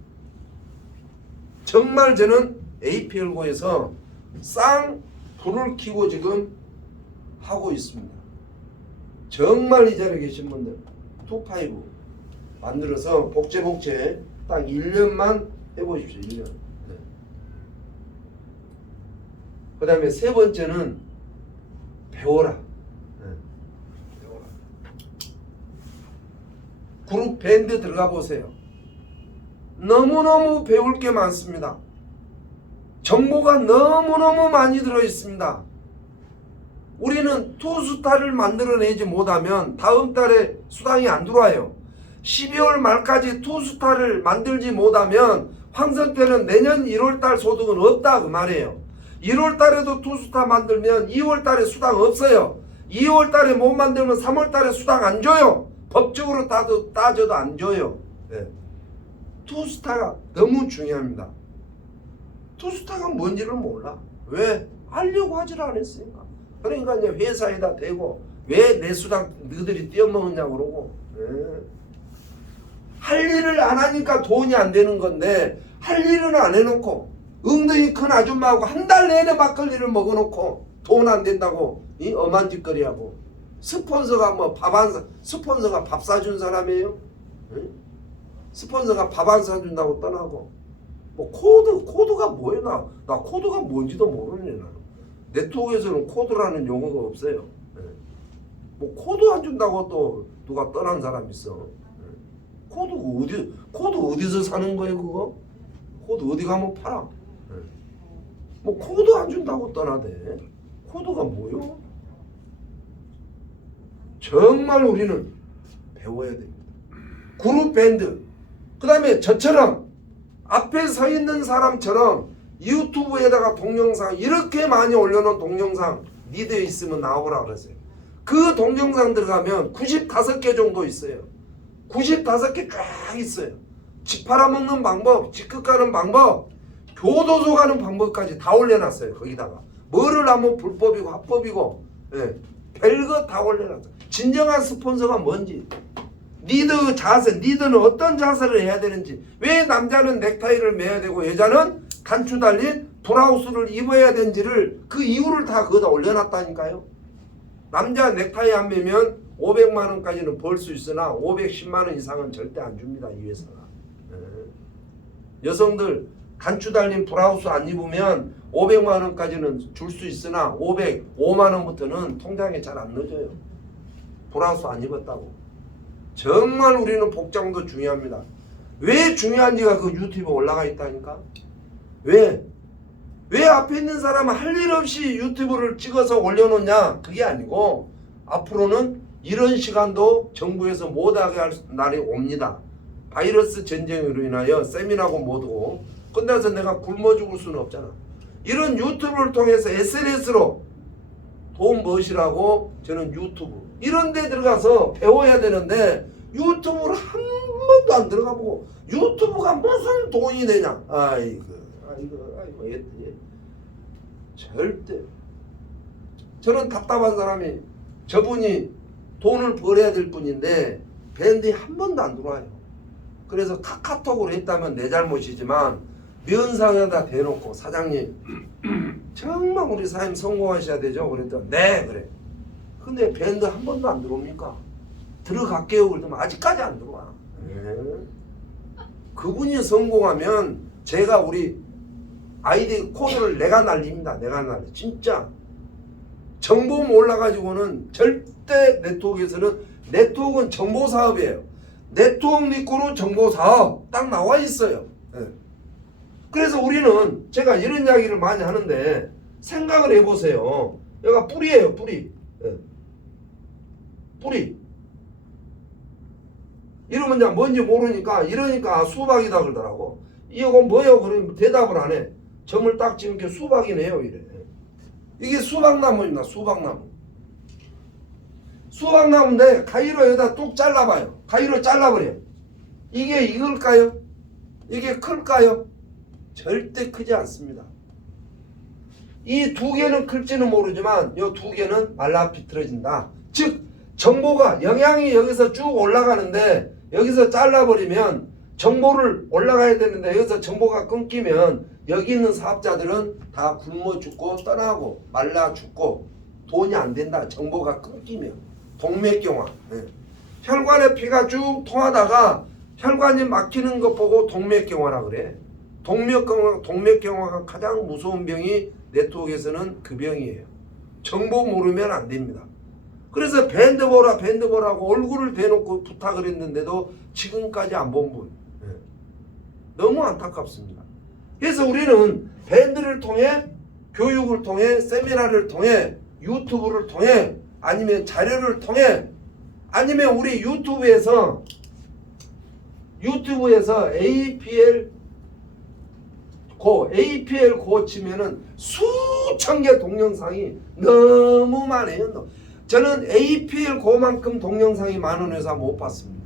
정말 저는 APL고에서 쌍 불을 켜고 지금 하고 있습니다. 정말 이 자리에 계신 분들 2, 5 만들어서 복제 딱 1년만 해보십시오. 1년. 그 다음에 세 번째는 배워라. 배워라. 그룹 밴드 들어가 보세요. 너무너무 배울 게 많습니다. 정보가 너무너무 많이 들어있습니다. 우리는 투스타를 만들어내지 못하면 다음 달에 수당이 안 들어와요. 12월 말까지 투스타를 만들지 못하면 황선태는 내년 1월달 소득은 없다 그 말이에요. 1월달에도 투스타 만들면 2월달에 수당 없어요. 2월달에 못 만들면 3월달에 수당 안 줘요. 법적으로 따져도 안 줘요. 네. 투스타가 너무 중요합니다. 투스타가 뭔지를 몰라. 왜? 알려고 하질 않았으니까. 그러니까 이제 회사에다 대고 왜 내 수당 너희들이 떼어먹었냐고 그러고. 네. 할 일을 안 하니까 돈이 안 되는 건데 할 일은 안 해놓고 엉덩이 큰 아줌마하고 한 달 내내 막걸리를 먹어놓고 돈 안 된다고 이 엄한 짓거리하고 스폰서가 뭐 스폰서가 밥 사준 사람이에요? 네? 스폰서가 밥 안 사준다고 떠나고 뭐 코드가 뭐예요? 나 코드가 뭔지도 모르네. 나는 네트워크에서는 코드라는 용어가 없어요. 네. 뭐 코드 안 준다고 또 누가 떠난 사람 있어. 네. 코드 어디서 사는 거예요 그거? 코드 어디 가면 팔아? 네. 뭐 코드 안 준다고 떠나대. 코드가 뭐요? 정말 우리는 배워야 됩니다. 그룹 밴드. 그 다음에 저처럼 앞에 서 있는 사람처럼 유튜브에다가 동영상 이렇게 많이 올려놓은 동영상 니들 있으면 나오라 그러세요. 그 동영상 들어가면 95개 정도 있어요. 95개 쫙 있어요. 집 팔아먹는 방법, 직급 가는 방법, 교도소 가는 방법까지 다 올려놨어요. 거기다가 뭐를 하면 불법이고 합법이고 예, 별거 다 올려놨어요. 진정한 스폰서가 뭔지, 리더 자세, 리더는 어떤 자세를 해야 되는지, 왜 남자는 넥타이를 매야 되고 여자는 단추 달린 브라우스를 입어야 되는지를 그 이유를 다 거기다 올려놨다니까요. 남자 넥타이 안 매면 500만 원까지는 벌 수 있으나 510만 원 이상은 절대 안 줍니다. 이 회사가. 여성들 단추 달린 브라우스 안 입으면 500만 원까지는 줄 수 있으나 505만 원부터는 통장에 잘 안 넣어줘요. 브라우스 안 입었다고. 정말 우리는 복장도 중요합니다. 왜 중요한지가 그 유튜브에 올라가 있다니까. 왜 앞에 있는 사람은 할 일 없이 유튜브를 찍어서 올려놓냐? 그게 아니고 앞으로는 이런 시간도 정부에서 못하게 할 날이 옵니다. 바이러스 전쟁으로 인하여 세미나고 뭐고 끝나서 내가 굶어 죽을 수는 없잖아. 이런 유튜브를 통해서 SNS로 돈 버시라고 저는 유튜브 이런 데 들어가서 배워야 되는데 유튜브를 한 번도 안 들어가 보고 유튜브가 무슨 돈이 되냐. 아이고 절대. 저는 답답한 사람이 저분이 돈을 벌어야 될 분인데 밴드에 한 번도 안 들어와요. 그래서 카카오톡으로 했다면 내 잘못이지만 면상에다 대놓고 사장님 정말 우리 사장님 성공하셔야 되죠. 그랬더니 네 그래. 근데 밴드 한 번도 안 들어옵니까? 들어갈게요. 그러더니 아직까지 안 들어와. 그분이 성공하면 제가 우리 아이디 코드를 내가 날립니다. 내가 날려. 진짜 정보 몰라가지고는 절대 네트워크에서는 네트워크는 정보사업이에요. 네트워크 믿고로 정보사업 딱 나와 있어요. 그래서 우리는 제가 이런 이야기를 많이 하는데 생각을 해보세요. 여기가 뿌리예요. 뿌리. 뿌리. 이러면 이제 뭔지 모르니까 이러니까 수박이다 그러더라고. 이거 뭐예요? 그러면 대답을 안 해. 점을 딱 찍은 게 수박이네요. 이래. 이게 수박나무입니다. 수박나무. 수박나무인데 가위로 여기다 뚝 잘라봐요. 가위로 잘라버려요. 이게 이걸까요? 이게 클까요? 절대 크지 않습니다. 이 두 개는 클지는 모르지만 이 두 개는 말라 비틀어진다. 즉 정보가 영양이 여기서 쭉 올라가는데 여기서 잘라버리면 정보를 올라가야 되는데 여기서 정보가 끊기면 여기 있는 사업자들은 다 굶어 죽고 떠나고 말라 죽고 돈이 안 된다. 정보가 끊기면 동맥경화. 혈관에 피가 쭉 통하다가 혈관이 막히는 것 보고 동맥경화라 그래. 동맥경화가 가장 무서운 병이 네트워크에서는 그 병이에요. 정보 모르면 안 됩니다. 그래서 밴드 보라고 얼굴을 대놓고 부탁을 했는데도 지금까지 안 본 분. 너무 안타깝습니다. 그래서 우리는 밴드를 통해 교육을 통해 세미나를 통해 유튜브를 통해 아니면 자료를 통해 아니면 우리 유튜브에서 APL 고 APL 고 치면은 수천 개 동영상이 너무 많아요. 저는 APL 고만큼 동영상이 많은 회사 못 봤습니다.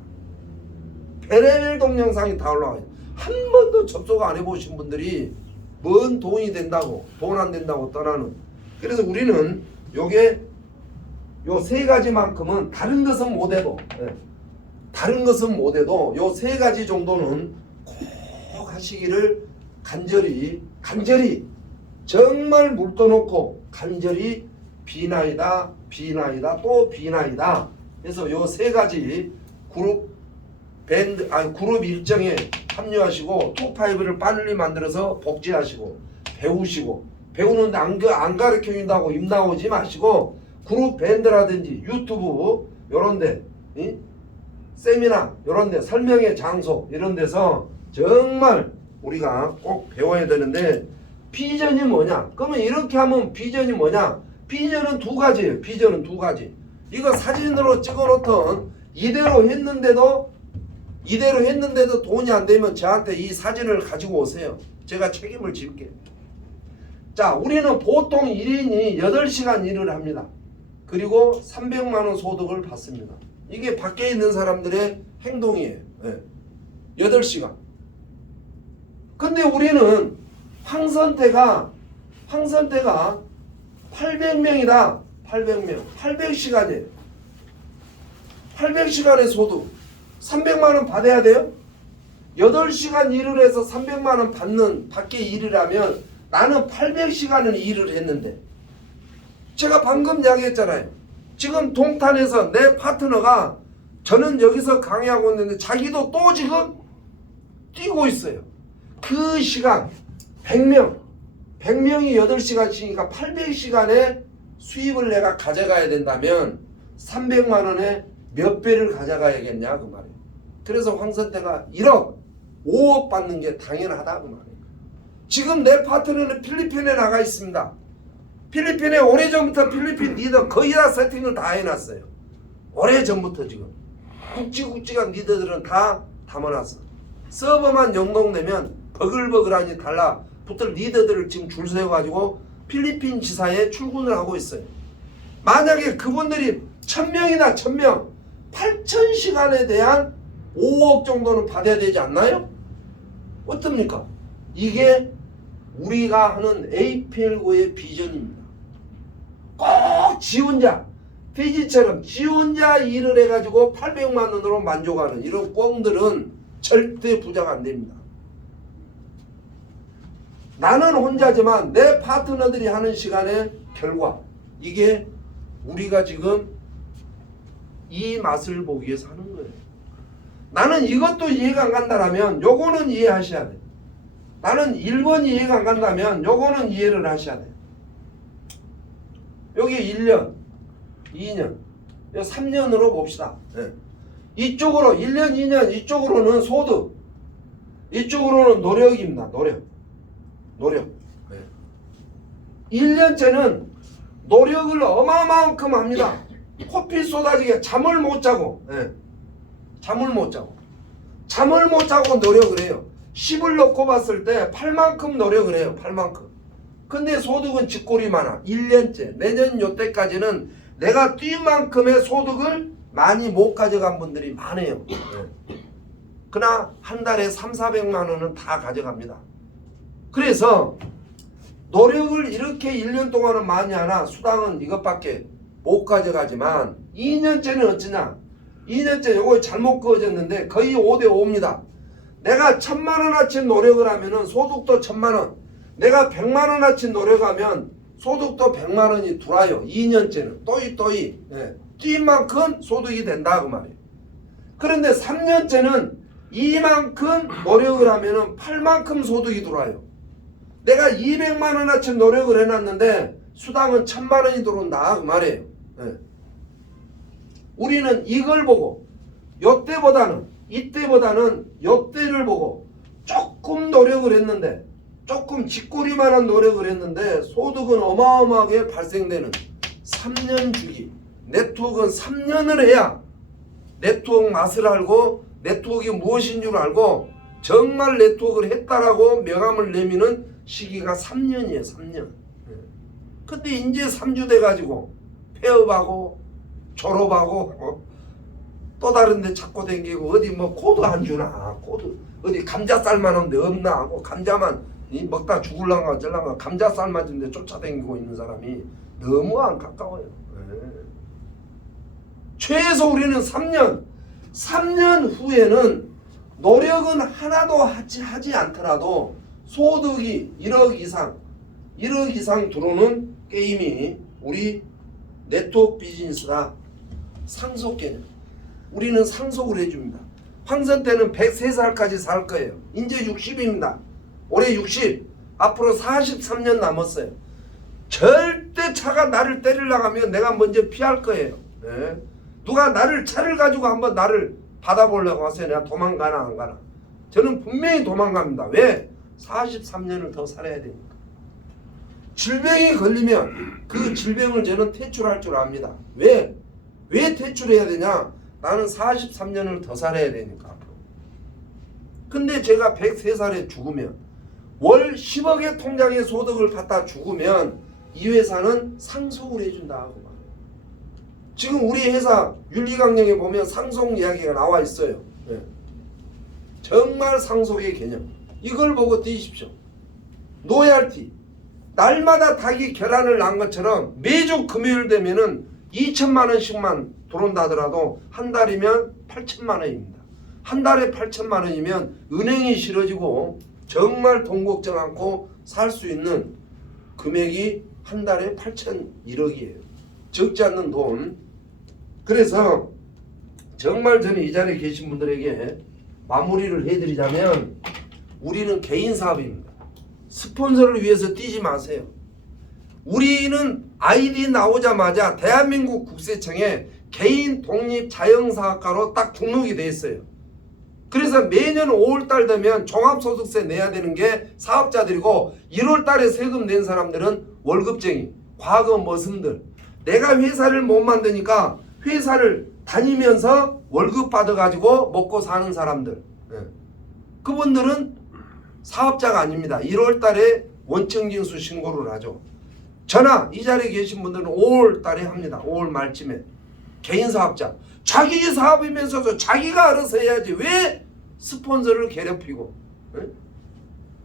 별의별 동영상이 다 올라와요. 한 번도 접속 안 해보신 분들이 뭔 돈이 된다고, 돈 안 된다고 떠나는. 그래서 우리는 요게 요 세 가지만큼은 다른 것은 못 해도, 다른 것은 못 해도 요 세 가지 정도는 꼭 하시기를 간절히 정말 물 떠놓고 간절히 비나이다 또 비나이다. 그래서 요 세 가지 그룹 일정에 합류하시고 투파이브를 빨리 만들어서 복제하시고 배우시고, 배우는데 안 가르쳐 준다고 입 나오지 마시고 그룹 밴드라든지 유튜브 요런데 세미나 요런데 설명회 장소 이런 데서 정말 우리가 꼭 배워야 되는데, 비전이 뭐냐? 그러면 이렇게 하면 비전이 뭐냐? 비전은 두 가지예요. 비전은 두 가지. 이거 사진으로 찍어놓던 이대로 했는데도 돈이 안 되면 저한테 이 사진을 가지고 오세요. 제가 책임을 질게요. 자, 우리는 보통 1인이 8시간 일을 합니다. 그리고 300만 원 소득을 받습니다. 이게 밖에 있는 사람들의 행동이에요. 8시간. 근데 우리는 황선태가 800명이다. 800명. 800시간이에요. 800시간의 소득. 300만 원 받아야 돼요? 8시간 일을 해서 300만 원 받는 밖에 일이라면 나는 800시간을 일을 했는데, 제가 방금 이야기했잖아요. 지금 동탄에서 내 파트너가 저는 여기서 강의하고 있는데 자기도 또 지금 뛰고 있어요. 그 시간 100명이 8시간씩이니까 800시간의 수입을 내가 가져가야 된다면 300만 원에 몇 배를 가져가야겠냐 그 말이에요. 그래서 황선태가 1억 5억 받는 게 당연하다 그 말이에요. 지금 내 파트너는 필리핀에 나가 있습니다. 필리핀에 오래전부터 필리핀 리더 거의 다 세팅을 다 해놨어요. 오래전부터 지금 굵직굵직한 리더들은 다 담아놨어. 서버만 연동되면 버글버글하니 달라붙을 리더들을 지금 줄 세워가지고 필리핀 지사에 출근을 하고 있어요. 만약에 그분들이 1000명이다 1000명 8000시간에 대한 5억 정도는 받아야 되지 않나요? 어떻습니까? 이게 우리가 하는 APL5의 비전입니다. 꼭 지 혼자 피지처럼 지 혼자 일을 해가지고 800만 원으로 만족하는 이런 꽁들은 절대 부자가 안 됩니다. 나는 혼자지만 내 파트너들이 하는 시간의 결과, 이게 우리가 지금 이 맛을 보기 위해서 하는 거예요. 나는 이것도 이해가 안 간다라면 요거는 이해하셔야 돼요. 나는 1번 이해가 안 간다면 요거는 이해를 하셔야 돼요. 여기 1년, 2년, 3년으로 봅시다. 이쪽으로 1년, 2년 이쪽으로는 소득, 이쪽으로는 노력입니다. 노력. 1년째는 노력을 어마어마만큼 합니다. 코피 쏟아지게 잠을 못 자고 노력을 해요. 10을 넣고 봤을 때 8만큼 노력을 해요. 8만큼. 근데 소득은 쥐꼬리 많아. 1년째. 내년 요때까지는 내가 뛴 만큼의 소득을 많이 못 가져간 분들이 많아요. 그러나 한 달에 300~400만 원은 다 가져갑니다. 그래서 노력을 이렇게 1년 동안은 많이 하나 수당은 이것밖에 못 가져가지만 2년째는 어쩌냐. 2년째 요거 잘못 그어졌는데 거의 5대5입니다. 내가 1000만원어치 노력을 하면은 소득도 1000만원, 내가 100만원어치 노력하면 소득도 100만원이 들어와요. 2년째는 또이 뛴 만큼 소득이 된다 그 말이에요. 그런데 3년째는 이만큼 노력을 하면은 8만큼 소득이 들어와요. 내가 200만원어치 노력을 해놨는데 수당은 1000만원이 들어온다 그 말이에요. 우리는 이걸 보고 이때보다는 역대를 보고 조금 노력을 했는데, 조금 쥐꼬리만한 노력을 했는데 소득은 어마어마하게 발생되는 3년 주기. 네트워크는 3년을 해야 네트워크 맛을 알고 네트워크가 무엇인 줄 알고 정말 네트워크를 했다라고 명함을 내미는 시기가 3년이에요. 3년. 근데 이제 3주 돼가지고 폐업하고 졸업하고 또 다른 데 찾고 댕기고 어디 뭐 코드 안 주나 코드 어디 감자 쌀만 데 없나 하고 감자만 먹다 죽을란가 어쩔란가 감자 쌀만 준데 쫓아다니고 있는 사람이 너무 안타까워요. 최소 우리는 3년 후에는 노력은 하나도 하지 않더라도 소득이 1억 이상 들어오는 게임이 우리 네트워크 비즈니스다. 상속 개념. 우리는 상속을 해줍니다. 황선 때는 103살까지 살 거예요. 이제 60입니다. 올해 60. 앞으로 43년 남았어요. 절대 차가 나를 때리려고 하면 내가 먼저 피할 거예요. 네. 누가 차를 가지고 한번 나를 받아보려고 하세요. 내가 도망가나 안 가나. 저는 분명히 도망갑니다. 왜? 43년을 더 살아야 되니까. 질병이 걸리면 그 질병을 저는 퇴출할 줄 압니다. 왜 퇴출해야 되냐? 나는 43년을 더 살아야 되니까. 근데 제가 103살에 죽으면 월 10억의 통장에 소득을 갖다 죽으면 이 회사는 상속을 해준다 하고 말해요. 지금 우리 회사 윤리강령에 보면 상속 이야기가 나와 있어요. 네. 정말 상속의 개념. 이걸 보고 뛰십시오. 로얄티. 날마다 닭이 계란을 낳은 것처럼 매주 금요일 되면은 2천만 원씩만 들어온다 하더라도 한 달이면 8천만 원입니다. 한 달에 8천만 원이면 은행이 싫어지고 정말 돈 걱정 않고 살 수 있는 금액이 한 달에 8,100억이에요. 적지 않는 돈. 그래서 정말 저는 이 자리에 계신 분들에게 마무리를 해드리자면 우리는 개인 사업입니다. 스폰서를 위해서 뛰지 마세요. 우리는 아이디 나오자마자 대한민국 국세청에 개인 독립 자영사업가로 딱 등록이 돼 있어요. 그래서 매년 5월달 되면 종합소득세 내야 되는 게 사업자들이고 1월달에 세금 낸 사람들은 월급쟁이, 과거 머슴들. 내가 회사를 못 만드니까 회사를 다니면서 월급 받아가지고 먹고 사는 사람들. 그분들은 사업자가 아닙니다. 1월달에 원청징수 신고를 하죠. 저나 이 자리에 계신 분들은 5월달에 합니다. 5월 말쯤에. 개인 사업자. 자기 사업이면서도 자기가 알아서 해야지. 왜 스폰서를 괴롭히고.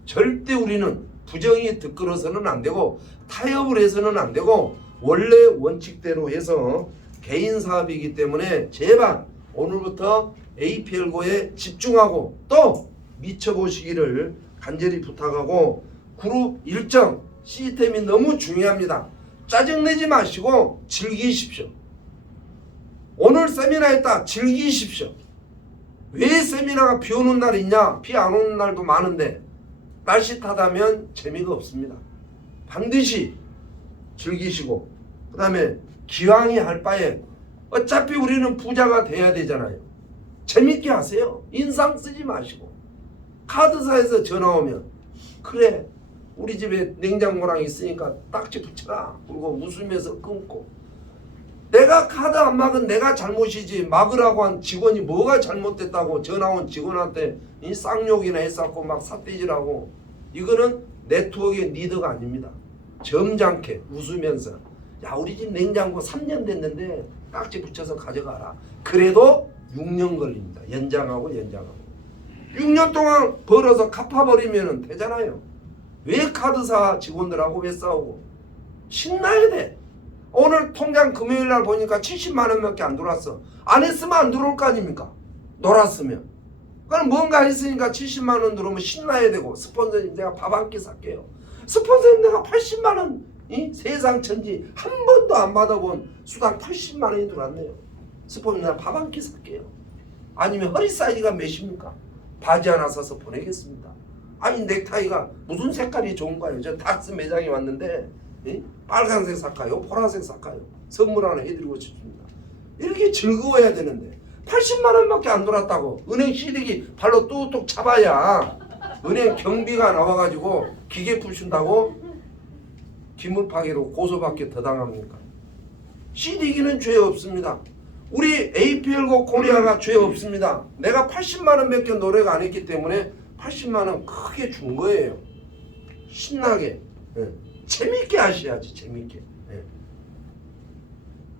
절대 우리는 부정이 득걸어서는 안 되고 타협을 해서는 안 되고 원래 원칙대로 해서 개인 사업이기 때문에 제발 오늘부터 APL고에 집중하고 또 미쳐보시기를 간절히 부탁하고 그룹 일정 시스템이 너무 중요합니다. 짜증내지 마시고 즐기십시오. 오늘 세미나 했다. 즐기십시오. 왜 세미나가 비 오는 날이 있냐? 비 안 오는 날도 많은데 날씨 타다면 재미가 없습니다. 반드시 즐기시고 그 다음에 기왕이 할 바에 어차피 우리는 부자가 돼야 되잖아요. 재밌게 하세요. 인상 쓰지 마시고 카드사에서 전화 오면 그래 우리 집에 냉장고랑 있으니까 딱지 붙여라. 그리고 웃으면서 끊고 내가 카드 안 막은 내가 잘못이지 막으라고 한 직원이 뭐가 잘못됐다고 전화 온 직원한테 이 쌍욕이나 했었고 막 삿대질하고 이거는 네트워크의 리더가 아닙니다. 점잖게 웃으면서 야 우리 집 냉장고 3년 됐는데 딱지 붙여서 가져가라. 그래도 6년 걸립니다. 연장하고 6년 동안 벌어서 갚아버리면 되잖아요. 왜 카드사 직원들하고 왜 싸우고 신나야 돼. 오늘 통장 금요일날 보니까 70만 원밖에 안 들어왔어. 안 했으면 안 들어올 거 아닙니까? 놀았으면. 그럼 뭔가 했으니까 70만 원 들어오면 신나야 되고 스폰서님 내가 밥 한 끼 살게요. 스폰서님 내가 80만 원 세상 천지 한 번도 안 받아본 수당 80만 원이 들어왔네요. 스폰서님 내가 밥 한 끼 살게요. 아니면 허리 사이즈가 몇입니까? 바지 하나 사서 보내겠습니다. 아니 넥타이가 무슨 색깔이 좋은가요? 저 닥스 매장에 왔는데 빨간색 살까요? 보라색 살까요? 선물 하나 해드리고 싶습니다. 이렇게 즐거워야 되는데 80만 원밖에 안 돌았다고 은행 시댁이 발로 뚝뚝 잡아야 은행 경비가 나와가지고 기계 푸신다고 기물파기로 고소밖에 더 당합니까? 시댁이는 죄 없습니다. 우리 APL고 코리아가 죄 없습니다. 내가 80만 원밖에 노력 안 했기 때문에 80만 원 크게 준 거예요. 신나게. 예. 재밌게 하셔야지. 재밌게. 예.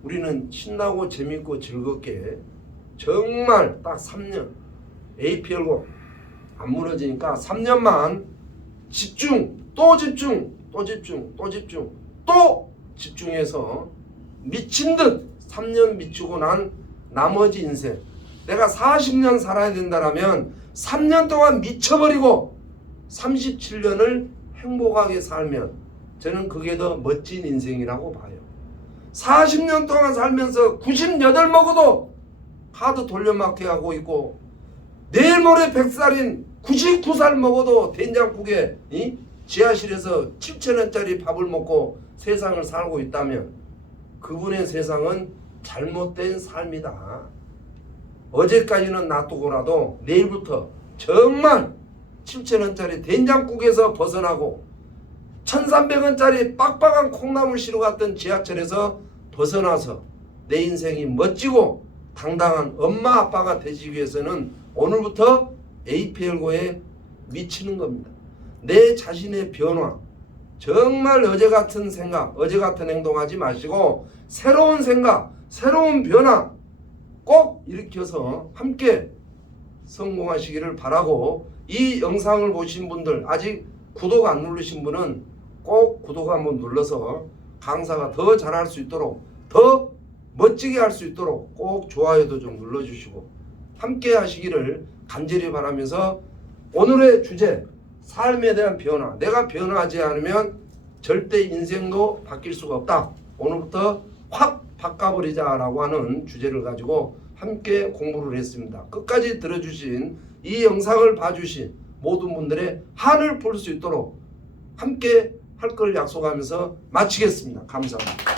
우리는 신나고 재밌고 즐겁게 정말 딱 3년 APL고 안 무너지니까 3년만 집중, 또 집중, 또 집중, 또 집중, 또 집중해서 미친 듯 3년 미치고 난 나머지 인생, 내가 40년 살아야 된다라면 3년 동안 미쳐버리고 37년을 행복하게 살면 저는 그게 더 멋진 인생이라고 봐요. 40년 동안 살면서 98 먹어도 카드 돌려막기 하고 있고 내일 모레 100살인 99살 먹어도 된장국에 지하실에서 7,000원짜리 밥을 먹고 세상을 살고 있다면 그분의 세상은 잘못된 삶이다. 어제까지는 놔두고라도 내일부터 정말 7,000원짜리 된장국에서 벗어나고 1,300원짜리 빡빡한 콩나물 씨로 갔던 지하철에서 벗어나서 내 인생이 멋지고 당당한 엄마 아빠가 되시기 위해서는 오늘부터 APL고에 미치는 겁니다. 내 자신의 변화, 정말 어제 같은 생각, 어제 같은 행동하지 마시고 새로운 생각, 새로운 변화 꼭 일으켜서 함께 성공하시기를 바라고, 이 영상을 보신 분들 아직 구독 안 누르신 분은 꼭 구독 한번 눌러서 강사가 더 잘할 수 있도록, 더 멋지게 할 수 있도록 꼭 좋아요도 좀 눌러주시고 함께 하시기를 간절히 바라면서, 오늘의 주제 삶에 대한 변화, 내가 변화하지 않으면 절대 인생도 바뀔 수가 없다. 오늘부터 확 바꿔버리자라고 하는 주제를 가지고 함께 공부를 했습니다. 끝까지 들어주신, 이 영상을 봐주신 모든 분들의 한을 풀 수 있도록 함께 할 걸 약속하면서 마치겠습니다. 감사합니다.